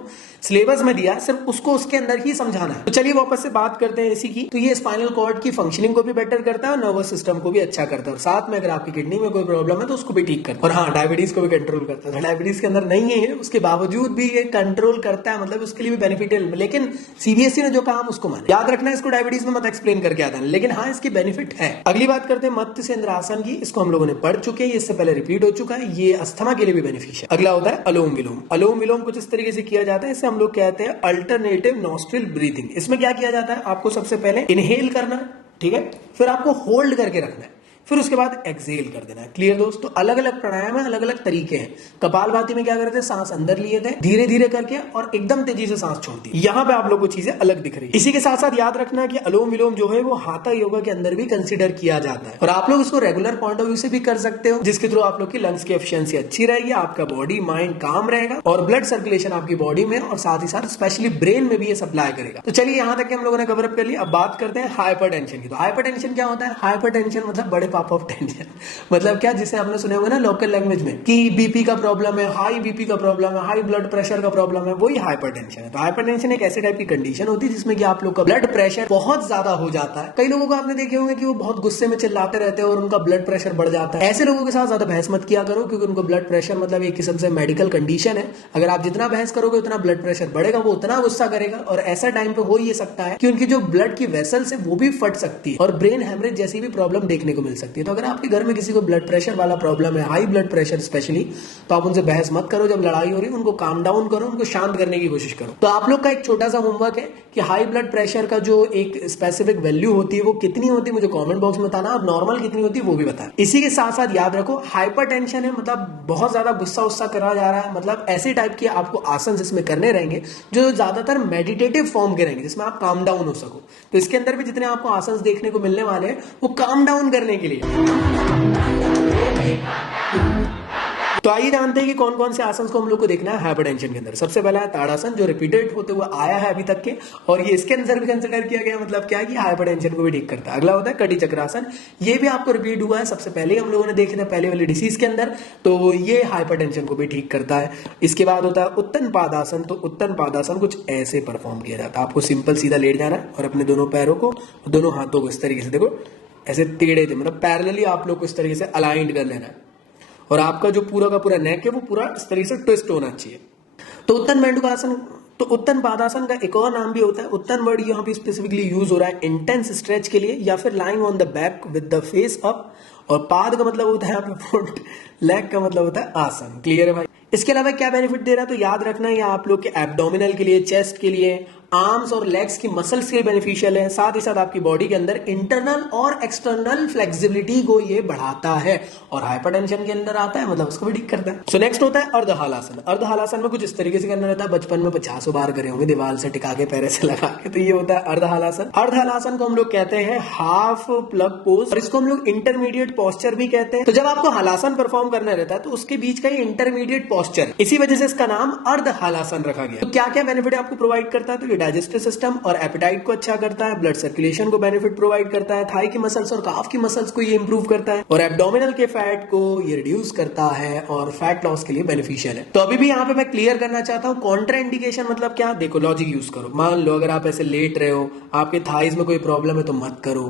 सिलेबस में दिया सिर्फ उसको उसके अंदर ही समझाना है। तो चलिए वापस से बात करते हैं इसी की। तो ये स्पाइनल कॉर्ड की फंक्शनिंग को भी बेटर करता है और नर्वस सिस्टम को भी अच्छा करता है, और साथ में अगर आपकी किडनी में कोई प्रॉब्लम है तो उसको भी ठीक करता है। और हाँ, डायबिटीज को भी कंट्रोल करता है। डायबिटीज के अंदर नहीं है, उसके बावजूद भी ये कंट्रोल करता है, मतलब उसके लिए भी बेनिफिट है। लेकिन सीबीएसई ने जो कहा हम उसको माने। याद रखना इसको डायबिटीज में मत एक्सप्लेन करके आता है, लेकिन हाँ इसकी बेनिफिट है। अगली बात करते हैं मत्स्य सेंद्रासन की। इसको हम लोगों ने पढ़ चुके हैं, इससे पहले रिपीट हो चुका है। ये अस्थमा के लिए भी बेनिफिशियल। अगला होता है अलोम विलोम। अलोम विलोम कुछ इस तरीके से किया जाता है, इसे हम लोग कहते हैं अल्टरनेटिव नॉस्ट्रिल ब्रीथिंग। इसमें क्या किया जाता है, आपको सबसे पहले इनहेल करना है, ठीक है, फिर आपको होल्ड करके रखना है, फिर उसके बाद एक्सहेल कर देना है। क्लियर दोस्तों? अलग अलग प्राणायाम है, अलग अलग तरीके हैं। कपालभाति में क्या करते हैं, सांस अंदर लिए थे धीरे धीरे करके और एकदम तेजी से सांस छोड़ती है। यहाँ पे आप लोग को चीजें अलग दिख रही है। इसी के साथ साथ याद रखना कि अनुलोम विलोम जो है वो हाथा योगा के अंदर भी कंसिडर किया जाता है और आप लोग इसको रेगुलर पॉइंट ऑफ व्यू से भी कर सकते हो, जिसके थ्रू आप लोग की लंग्स की एफिशिएंसी अच्छी रहेगी, आपका बॉडी माइंड काम रहेगा और ब्लड सर्कुलेशन आपकी बॉडी में और साथ ही साथ स्पेशली ब्रेन में भी ये सप्लाई करेगा। तो चलिए यहाँ तक हम लोगों ने कवर अप कर लिया। अब बात करते हैं हाइपरटेंशन की। तो हाइपरटेंशन क्या होता है? हाइपरटेंशन मतलब बड़े पापा ऑफ टेंशन। मतलब क्या, जिसे आपने सुने होंगे ना लोकल लैंग्वेज में कि बीपी का प्रॉब्लम है, हाई बीपी का प्रॉब्लम है, हाई ब्लड प्रेशर का प्रॉब्लम है, वही हाइपरटेंशन है। तो हाइपरटेंशन एक ऐसे टाइप की कंडीशन होती है जिसमें कि आप लोग का ब्लड प्रेशर बहुत ज्यादा हो जाता है। कई लोगों को आपने देखे होंगे कि वो बहुत गुस्से में चिल्लाते रहते हैं और उनका ब्लड प्रेशर बढ़ जाता है। ऐसे लोगों के साथ ज्यादा बहस मत किया करो, क्योंकि उनको ब्लड प्रेशर मतलब एक किस्म से मेडिकल कंडीशन है। अगर आप जितना बहस करोगे उतना ब्लड प्रेशर बढ़ेगा, वो उतना गुस्सा करेगा और ऐसा टाइम पे हो ये सकता है कि उनकी जो ब्लड की वेसल्स है वो भी फट सकती है और ब्रेन हेमरेज जैसी भी प्रॉब्लम देखने को मिल सकती है। तो अगर आपके घर में किसी को ब्लड प्रेशर वाला प्रॉब्लम है, हाई ब्लड प्रेशर स्पेशली, तो आप उनसे बहस मत करो। जब लड़ाई हो रही है उनको काम डाउन करो, उनको शांत करने की कोशिश करो। तो आप लोग का एक छोटा सा होमवर्क है कि हाई ब्लड प्रेशर का जो एक स्पेसिफिक वैल्यू होती है वो कितनी होती है मुझे कमेंट बॉक्स में बताना, और नॉर्मल कितनी होती है वो भी बताना। इसी के साथ साथ याद रखो हाइपरटेंशन है मतलब बहुत ज्यादा गुस्सा उस्सा करा जा रहा है, मतलब ऐसे टाइप के आपको आसन इसमें करने रहेंगे जो ज्यादातर मेडिटेटिव फॉर्म के रहेंगे, जिसमें आप काम डाउन हो सको। तो इसके अंदर भी जितने आपको आसन देखने को मिलने वाले हैं वो काम डाउन करने के लिए। तो आइए जानते हैं कि कौन कौन से आसन को हम लोग को देखना है हाइपरटेंशन के अंदर। सबसे पहला है ताड़ासन, जो रिपीटेड होते हुए आया है अभी तक के, और ये इसके अंदर भी कंसिडर किया गया, मतलब क्या कि हाइपरटेंशन को भी ठीक करता है। अगला होता है कटी चक्रासन, ये भी आपको रिपीट हुआ है, सबसे पहले हम लोगों ने देखे थे पहले वाली डिसीज के अंदर, तो ये हाइपरटेंशन को भी ठीक करता है। इसके बाद होता है उत्तन पादासन। तो उत्तन पादासन कुछ ऐसे परफॉर्म किया जाता है, आपको सिंपल सीधा लेट जाना है और अपने दोनों पैरों को, दोनों हाथों को इस तरीके से देखो ऐसे टेढ़े थे, मतलब पैरेलली आप लोग को इस तरीके से अलाइंड कर लेना है और आपका जो पूरा का पूरा नेक है वो पूरा इस तरीके से ट्विस्ट होना चाहिए। तो उत्तन मेंडुकासन, तो उत्तन पादासन का एक और नाम भी होता है। उत्तन वर्ड यहाँ पे स्पेसिफिकली यूज हो रहा है इंटेंस स्ट्रेच के लिए या फिर lying on the back with the face up, और पाद का मतलब होता है यहाँ पे फुट, लेग का मतलब होता है आसन। क्लियर है भाई? इसके अलावा क्या बेनिफिट दे रहा है, तो याद रखना ये आप लोग के एब्डोमिनल के लिए, चेस्ट के लिए, आर्म्स और लेग्स की मसल्स के लिए बेनिफिशियल है। साथ ही साथ आपकी बॉडी के अंदर इंटरनल और एक्सटर्नल फ्लेक्सिबिलिटी को ये बढ़ाता है और हाइपरटेंशन के अंदर आता है मतलब उसको भी ठीक करता है। सो नेक्स्ट होता है अर्धहालासन। अर्धहालासन में कुछ इस तरीके से करना रहता है, बचपन में 50 बार करे होंगे दीवार से टिका के पैरे से लगा के, तो ये होता है अर्धहालासन। अर्धहालासन को हम लोग कहते हैं हाफ प्लग पोज, और इसको हम लोग इंटरमीडिएट पोस्चर भी कहते हैं। तो जब आपको हलासन परफॉर्म करना रहता है तो उसके बीच का इंटरमीडिएट पोस्चर, इसी वजह से इसका नाम अर्धहालासन रखा गया। तो क्या क्या बेनिफिट आपको प्रोवाइड करता है, तो डाइजेस्टिव सिस्टम और एपेटाइट को अच्छा करता है, ब्लड सर्कुलेशन को बेनिफिट प्रोवाइड करता है, थाई की मसल्स और काफ की मसल्स को ये इंप्रूव करता है, और एब्डोमिनल के फैट को ये रिड्यूस करता है और फैट लॉस के लिए बेनिफिशियल है। तो अभी भी यहाँ पे मैं क्लियर करना चाहता हूँ कॉन्ट्रा इंडिकेशन मतलब क्या, देखो लॉजिक यूज करो। मान लो अगर आप ऐसे लेट रहे हो, आपके थाइज में कोई प्रॉब्लम है तो मत करो,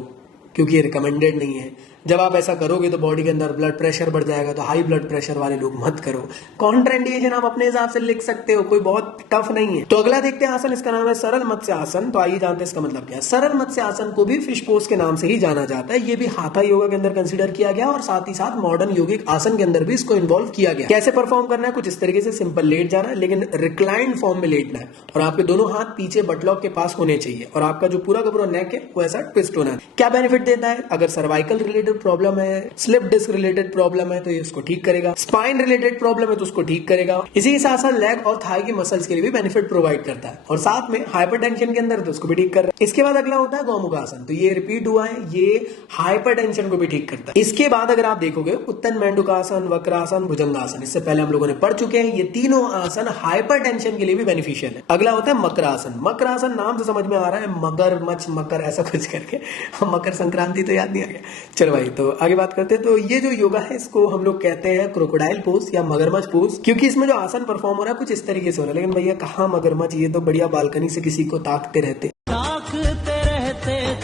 क्योंकि ये रिकमेंडेड नहीं है। जब आप ऐसा करोगे तो बॉडी के अंदर ब्लड प्रेशर बढ़ जाएगा, तो हाई ब्लड प्रेशर वाले लोग मत करो। कॉन्ट्राइंडिकेशन आप अपने हिसाब से लिख सकते हो, कोई बहुत टफ नहीं है। तो अगला देखते हैं आसन, इसका नाम है सरल मत्स्य आसन। तो आइए जानते हैं इसका मतलब क्या है। सरल मत्स्य आसन को भी फिश पोज के नाम से ही जाना जाता है। ये भी हाथा योगा के अंदर कंसिडर किया गया और साथ ही साथ मॉडर्न योगिक आसन के अंदर भी इसको इन्वॉल्व किया गया। कैसे परफॉर्म करना है, कुछ इस तरीके से सिंपल लेट जाना है, लेकिन रिक्लाइंड फॉर्म में लेटना है और आपके दोनों हाथ पीछे बटलॉक के पास होने चाहिए और आपका जो पूरा का पूरा नेक है वो ऐसा ट्विस्ट होना है। क्या बेनिफिट देता है, अगर सर्वाइकल रिलेटेड प्रॉब्लम है, स्लिप डिस्क रिलेटेड प्रॉब्लम है तो ये उसको ठीक करेगा, स्पाइन रिलेटेड प्रॉब्लम है तो उसको ठीक करेगा। इसी के साथ साथ लेग और थाई की मसल्स के लिए भी बेनिफिट प्रोवाइड करता है और साथ में हाइपरटेंशन के अंदर तो उसको भी ठीक कर रहा है। इसके बाद अगला होता है गौमुखासन। तो ये रिपीट हुआ है, ये हाइपरटेंशन को भी ठीक करता है। इसके बाद अगर आप देखोगे उत्तन मेंडुकासन, वक्रासन, भुजंगासन, इससे पहले हम लोगों ने पढ़ चुके हैं। ये तीनों आसन हाइपरटेंशन के लिए भी बेनिफिशियल है। अगला होता है मकरासन। मकरासन नाम से समझ में आ रहा है मगर मच मकर ऐसा कुछ करके, मकर संक्रांति तो याद नहीं आ गया। चलो भाई, तो आगे बात करते हैं। तो ये जो योगा है इसको हम लोग कहते हैं क्रोकोडाइल पोज या मगरमच्छ पोज, क्योंकि इसमें जो आसन परफॉर्म हो रहा है कुछ इस तरीके से हो रहा है। लेकिन भैया कहाँ मगरमच्छ, ये तो बढ़िया बालकनी से किसी को ताकते रहते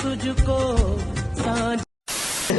तुझको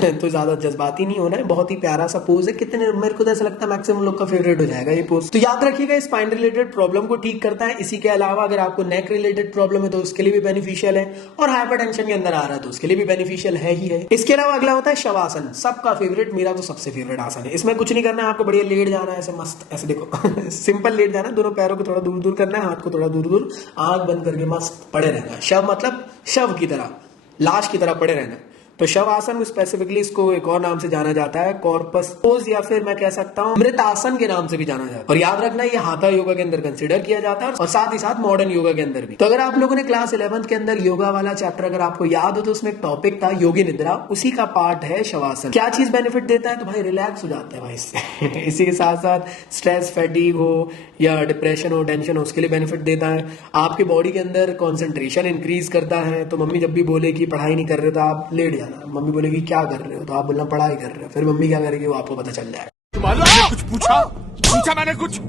तो ज्यादा जज्बाती नहीं होना है, बहुत ही प्यारा सा पोज है। कितने मेरे को तो ऐसा लगता है मैक्सिमम लोग का फेवरेट हो जाएगा ये पोज। तो याद रखिएगा स्पाइन रिलेटेड प्रॉब्लम को ठीक करता है। इसी के अलावा अगर आपको नेक रिलेटेड प्रॉब्लम है तो उसके लिए भी बेनिफिशियल है, और हाइपरटेंशन के अंदर आ रहा है तो उसके लिए भी बेनिफिशियल है ही है। इसके अलावा अगला होता है शवासन, सबका फेवरेट, मेरा तो सबसे फेवरेट आसन है। इसमें कुछ नहीं करना है, आपको बढ़िया लेट जाना है ऐसे मस्त, ऐसे देखो सिंपल लेट जाना है, दोनों पैरों को थोड़ा दूर दूर करना है, हाथ को थोड़ा दूर दूर, आंख बंद करके मस्त पड़े रहना है। शव मतलब शव की तरह, लाश की तरह पड़े रहना है। तो शव आसन स्पेसिफिकली इसको एक और नाम से जाना जाता है, कॉर्पस पोज, या फिर मैं कह सकता हूँ मृत आसन के नाम से भी जाना जाता है। और याद रखना ये हाथा योगा के अंदर कंसीडर किया जाता है, और साथ ही साथ मॉडर्न योगा के अंदर भी। तो अगर आप लोगों ने क्लास 11th के अंदर योगा वाला चैप्टर अगर आपको याद हो तो उसमें एक टॉपिक था योगी निद्रा, उसी का पार्ट है शवासन। क्या चीज बेनिफिट देता है? तो भाई रिलैक्स हो जाता है भाई इससे इसी के साथ साथ स्ट्रेस, फैटिग हो या डिप्रेशन हो, टेंशन हो, उसके लिए बेनिफिट देता है। आपके बॉडी के अंदर कॉन्सेंट्रेशन इंक्रीज करता है। तो मम्मी जब भी बोले कि पढ़ाई नहीं कर रहे तो आप लेट जाना, मम्मी बोलेगी क्या कर रहे हो तो आप बोलना पढ़ाई कर रहे हो, फिर मम्मी क्या करेगी वो आपको पता चल जाएगा। कुछ पूछा मैंने कुछ।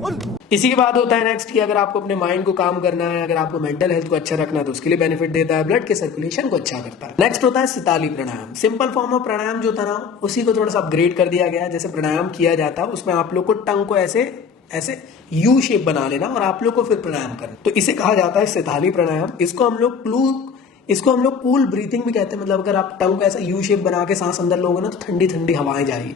इसी के बाद होता है नेक्स्ट कि अगर आपको अपने माइंड को काम करना है, अगर आपको मेंटल हेल्थ को अच्छा रखना है तो उसके लिए बेनिफिट देता है, ब्लड के सर्कुलेशन को अच्छा करता है। नेक्स्ट होता है सिताली प्राणायाम। सिंपल फॉर्म ऑफ प्राणायाम जो था ना उसी को थोड़ा सा अपग्रेड कर दिया गया है। जैसे प्राणायाम किया जाता है उसमें आप लोग को टंग को ऐसे ऐसे यू शेप बना लेना और आप लोग को फिर प्राणायाम करना, तो इसे कहा जाता है सिताली प्राणायाम। इसको हम लोग कूल ब्रीथिंग भी कहते हैं। मतलब अगर आप टंग को ऐसा यू शेप बना के सांस अंदर लोगे ना तो ठंडी ठंडी हवाएं जाएगी,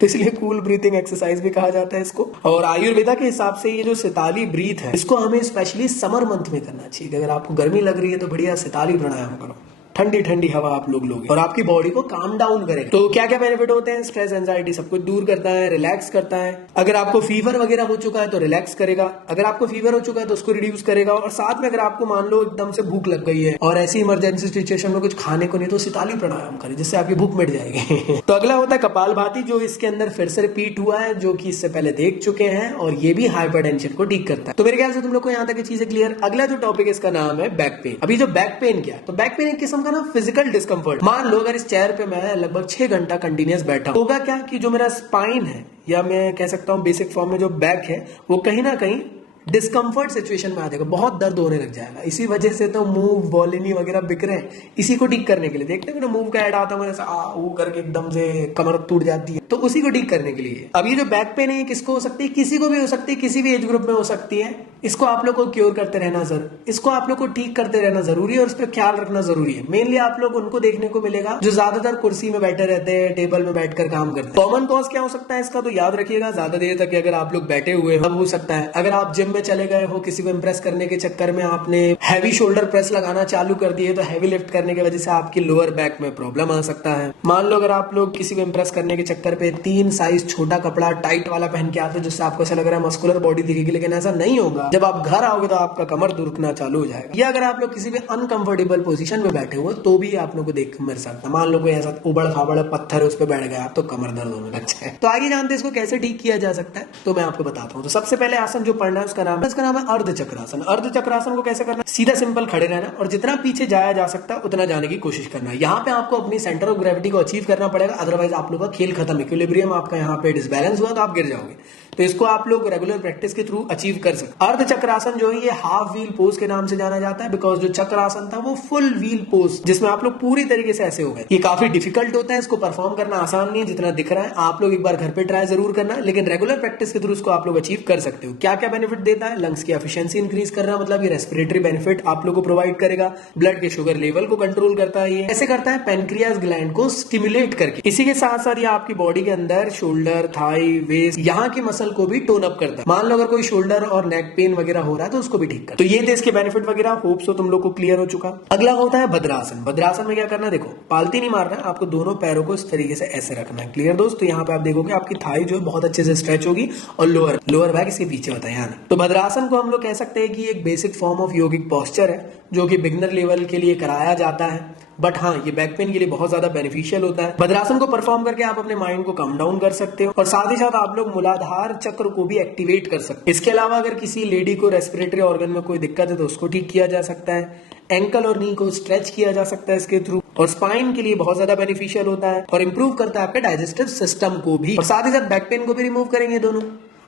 तो इसलिए कूल ब्रीथिंग एक्सरसाइज भी कहा जाता है इसको। और आयुर्वेदा के हिसाब से ये जो सिताली ब्रीथ है इसको हमें स्पेशली समर मंथ में करना चाहिए। अगर आपको गर्मी लग रही है तो बढ़िया सिताली प्राणायाम करो, ठंडी ठंडी हवा आप लोग लोगे और आपकी बॉडी को काम डाउन करेगा। तो क्या क्या बेनिफिट होते हैं? स्ट्रेस, एंजाइटी सब कुछ दूर करता है, रिलैक्स करता है। अगर आपको फीवर वगैरह हो चुका है तो रिलैक्स करेगा, अगर आपको फीवर हो चुका है तो उसको रिड्यूस करेगा। और साथ में अगर आपको मान लो एकदम से भूख लग गई है और ऐसी इमरजेंसी सिचुएशन में कुछ खाने को नहीं तो सिताली प्राणायाम करें जिससे आपकी भूख मिट जाएगी तो अगला होता है कपालभाति, जो इसके अंदर फिर से रिपीट हुआ है, जो कि इससे पहले देख चुके हैं, और ये भी हाइपरटेंशन को ठीक करता है। तो मेरे ख्याल से तुम लोग को यहाँ तक की चीजें क्लियर। अगला जो टॉपिक है इसका नाम है बैक पेन। अभी जो बैक पेन क्या है, तो बैक पेन एक किस्म का ना फिजिकल डिस्कम्फर्ट। मान लो अगर इस चेयर पे मैं लगभग 6 घंटा कंटिन्यूस बैठा होगा, क्या कि जो मेरा स्पाइन है या मैं कह सकता हूं बेसिक फॉर्म में जो बैक है वो कहीं ना कहीं डिस्कम्फर्ट सिचुएशन में आ जाएगा, बहुत दर्द होने लग जाएगा। इसी वजह से तो मूव, वॉलिनी वगैरह बिक रहे हैं इसी को ठीक करने के लिए। देखते हैं ना मूव का ऐड आता है ऐसा वो करके एकदम से कमर टूट जाती है, तो उसी को ठीक करने के लिए। अब ये जो बैक पेन है किसको हो सकती है? किसी को भी हो सकती है, किसी भी एज ग्रुप में हो सकती है। इसको आप लोग को क्योर करते रहना इसको आप लोग को ठीक करते रहना जरूरी है और इस पर ख्याल रखना जरूरी है। मेनली आप लोग उनको देखने को मिलेगा जो ज्यादातर कुर्सी में बैठे रहते हैं, टेबल में बैठकर काम करते हैं। कॉमन कॉज क्या हो सकता है इसका? तो याद रखिएगा ज्यादा देर तक अगर आप लोग बैठे हुए हो सकता है अगर आप जिम में चले गए हो, किसी को इम्प्रेस करने के चक्कर में आपने हैवी शोल्डर प्रेस लगाना चालू कर दिए तो हैवी लिफ्ट करने की वजह से आपकी लोअर बैक में प्रॉब्लम आ सकता है। मान लो अगर आप लोग किसी को इम्प्रेस करने के चक्कर पे 3 साइज छोटा कपड़ा टाइट वाला पहन के आते हो जिससे आपको ऐसा लग रहा है मस्कुलर बॉडी दिखेगी, लेकिन ऐसा नहीं होगा। जब आप घर आओगे तो आपका कमर दुखना चालू हो जाएगा। या अगर आप लोग किसी भी अनकंफर्टेबल पोजीशन में बैठे हो तो भी आप लोग को देख मिल सकता है। मान लो कोई ऐसा उबड़ खाबड़ पत्थर है उस पर बैठ गया आप तो कमर दर्द होने लग जाए। तो आगे जानते हैं इसको कैसे ठीक किया जा सकता है, तो मैं आपको बताता हूँ। तो सबसे पहले आसन जो पढ़ना है उसका नाम है अर्ध चक्रासन। अर्ध चक्रासन को कैसे करना? सीधा सिंपल खड़े रहना और जितना पीछे जाया जा सकता है उतना जाने की कोशिश करना है। यहाँ पे आपको अपनी सेंटर ऑफ ग्रेविटी को अचीव करना पड़ेगा, अदरवाइज आप लोग का खेल खत्म। इक्विलिब्रियम आपका यहाँ पे डिसबैलेंस हुआ तो आप गिर जाओगे। तो इसको आप लोग रेगुलर प्रैक्टिस के थ्रू अचीव कर सकते। अर्ध चक्रासन जो है ये हाफ व्हील पोज के नाम से जाना जाता है, बिकॉज जो चक्रासन था वो फुल व्हील पोज जिसमें आप लोग पूरी तरीके से ऐसे हो गए। ये काफी डिफिकल्ट होता है, इसको परफॉर्म करना आसान नहीं है जितना दिख रहा है। आप लोग एक बार घर पे ट्राई जरूर करना, लेकिन रेगुलर प्रैक्टिस के थ्रू इसको आप लोग अचीव कर सकते हो। क्या क्या बेनिफिट देता है? लंग्स की एफिशिएंसी इंक्रीज करना, मतलब ये रेस्पिरेटरी बेनिफिट आप लोग को प्रोवाइड करेगा। ब्लड के शुगर लेवल को कंट्रोल करता है। ये ऐसे करता है पेनक्रियास ग्लैंड को स्टिमुलेट करके। इसी के साथ साथ ये आपकी बॉडी के अंदर शोल्डर, थाई, वेस्ट यहाँ की मसल को भी टोन अप करता है। मान लो अगर कोई शोल्डर और नेक पेन वगैरह हो रहा है तो उसको भी ठीक करता है। तो ये थे इसके बेनिफिट वगैरह। होप सो तुम लोग को क्लियर हो चुका। अगला होता है भद्रासन। भद्रासन में क्या करना है? देखो पालती नहीं मारना है, आपको दोनों पैरों को इस तरीके से ऐसे रखना है। क्लियर दोस्त? तो यहाँ पे आप देखोगे आपकी थाई जो है बहुत अच्छे से स्ट्रेच होगी और लोअर बैक इसके पीछे होता है यहाँ। तो भद्रासन को हम लोग कह सकते हैं कि एक basic form of yogic posture है जो कि बिगिनर लेवल के लिए कराया जाता है, बट हाँ ये बैक पेन के लिए बहुत ज्यादा बेनिफिशियल होता है। भद्रासन को परफॉर्म करके आप अपने माइंड को कम डाउन कर सकते हो और साथ ही साथ आप लोग मूलाधार चक्र को भी एक्टिवेट कर सकते हो। इसके अलावा अगर किसी लेडी को रेस्पिरेटरी ऑर्गन में कोई दिक्कत है तो उसको ठीक किया जा सकता है। एंकल और नी को स्ट्रेच किया जा सकता है इसके थ्रू, और स्पाइन के लिए बहुत ज्यादा बेनिफिशियल होता है और इंप्रूव करता है आपके डाइजेस्टिव सिस्टम को भी, और साथ ही साथ बैक पेन को भी रिमूव करेंगे दोनों।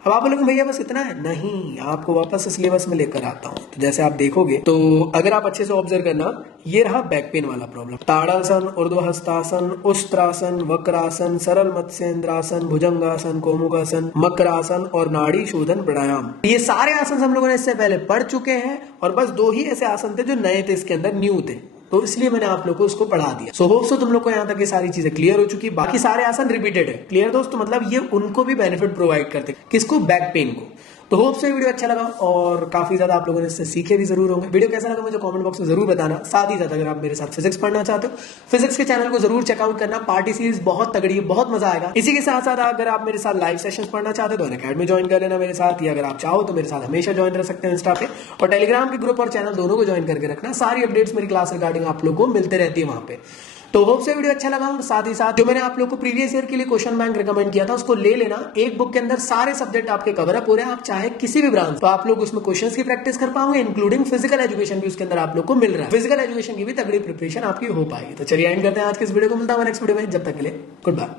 अब आप बोलोगे भैया बस इतना है, नहीं, आपको वापस सिलेबस में लेकर आता हूँ। तो जैसे आप देखोगे तो अगर आप अच्छे से ऑब्जर्व करना, ये रहा बैक पेन वाला प्रॉब्लम। ताड़ासन, ऊर्ध्वहस्तासन, उष्ट्रासन, वक्रासन, सरल मत्स्येंद्रासन, भुजंगासन, कोमुखासन, मकरासन और नाड़ी शोधन प्राणायाम, ये सारे आसन हम लोगों ने इससे पहले पढ़ चुके हैं और बस 2 ही ऐसे आसन थे जो नए थे, इसके अंदर न्यू थे, तो इसलिए मैंने आप लोग को उसको पढ़ा दिया। सो होप सो तुम लोग को यहाँ तक ये सारी चीजें क्लियर हो चुकी। बाकी सारे आसन रिपीटेड है। क्लियर दोस्तों, मतलब ये उनको भी बेनिफिट प्रोवाइड करते, किसको, बैक पेन को। तो होप से वीडियो अच्छा लगा और काफी ज्यादा आप लोगों ने इससे सीखे भी जरूर होंगे। वीडियो कैसा लगा मुझे कमेंट बॉक्स में जरूर बताना। साथ ही साथ अगर आप मेरे साथ फिजिक्स पढ़ना चाहते हो, फिजिक्स के चैनल को जरूर चेकआउट करना। पार्टी सीरीज बहुत तगड़ी है, बहुत मजा आएगा। इसी के साथ साथ अगर आप मेरे साथ लाइव सेशंस पढ़ना चाहते हो तो अकेडमी ज्वाइन कर लेना मेरे साथ, या अगर आप चाहो तो मेरे साथ हमेशा ज्वाइन रह सकते हैं इंस्टा पे, और टेलीग्राम के ग्रुप और चैनल दोनों को ज्वाइन करके रखना। सारी अपडेट्स मेरी क्लास रिगार्डिंग आप लोग को मिलते रहती है वहां पे। तो होप से वीडियो अच्छा लगा। और साथ ही साथ जो मैंने आप लोग को प्रीवियस ईयर के लिए क्वेश्चन बैंक रिकमेंड किया था उसको ले लेना। एक बुक के अंदर सारे सब्जेक्ट आपके कवर अप हो रहे हैं, आप चाहे किसी भी ब्रांच, तो आप लोग उसमें क्वेश्चंस की प्रैक्टिस कर पाओगे, इंक्लूडिंग फिजिकल एजुकेशन भी उसके अंदर आप लोग को मिल रहा है। फिजिकल एजुकेशन की भी तगड़ी प्रिपरेशन आपकी हो पाएगी। तो चलिए एंड करते हैं आज के इस वीडियो को। मिलता है नेक्स्ट वीडियो में, जब तक के लिए गुड बाय।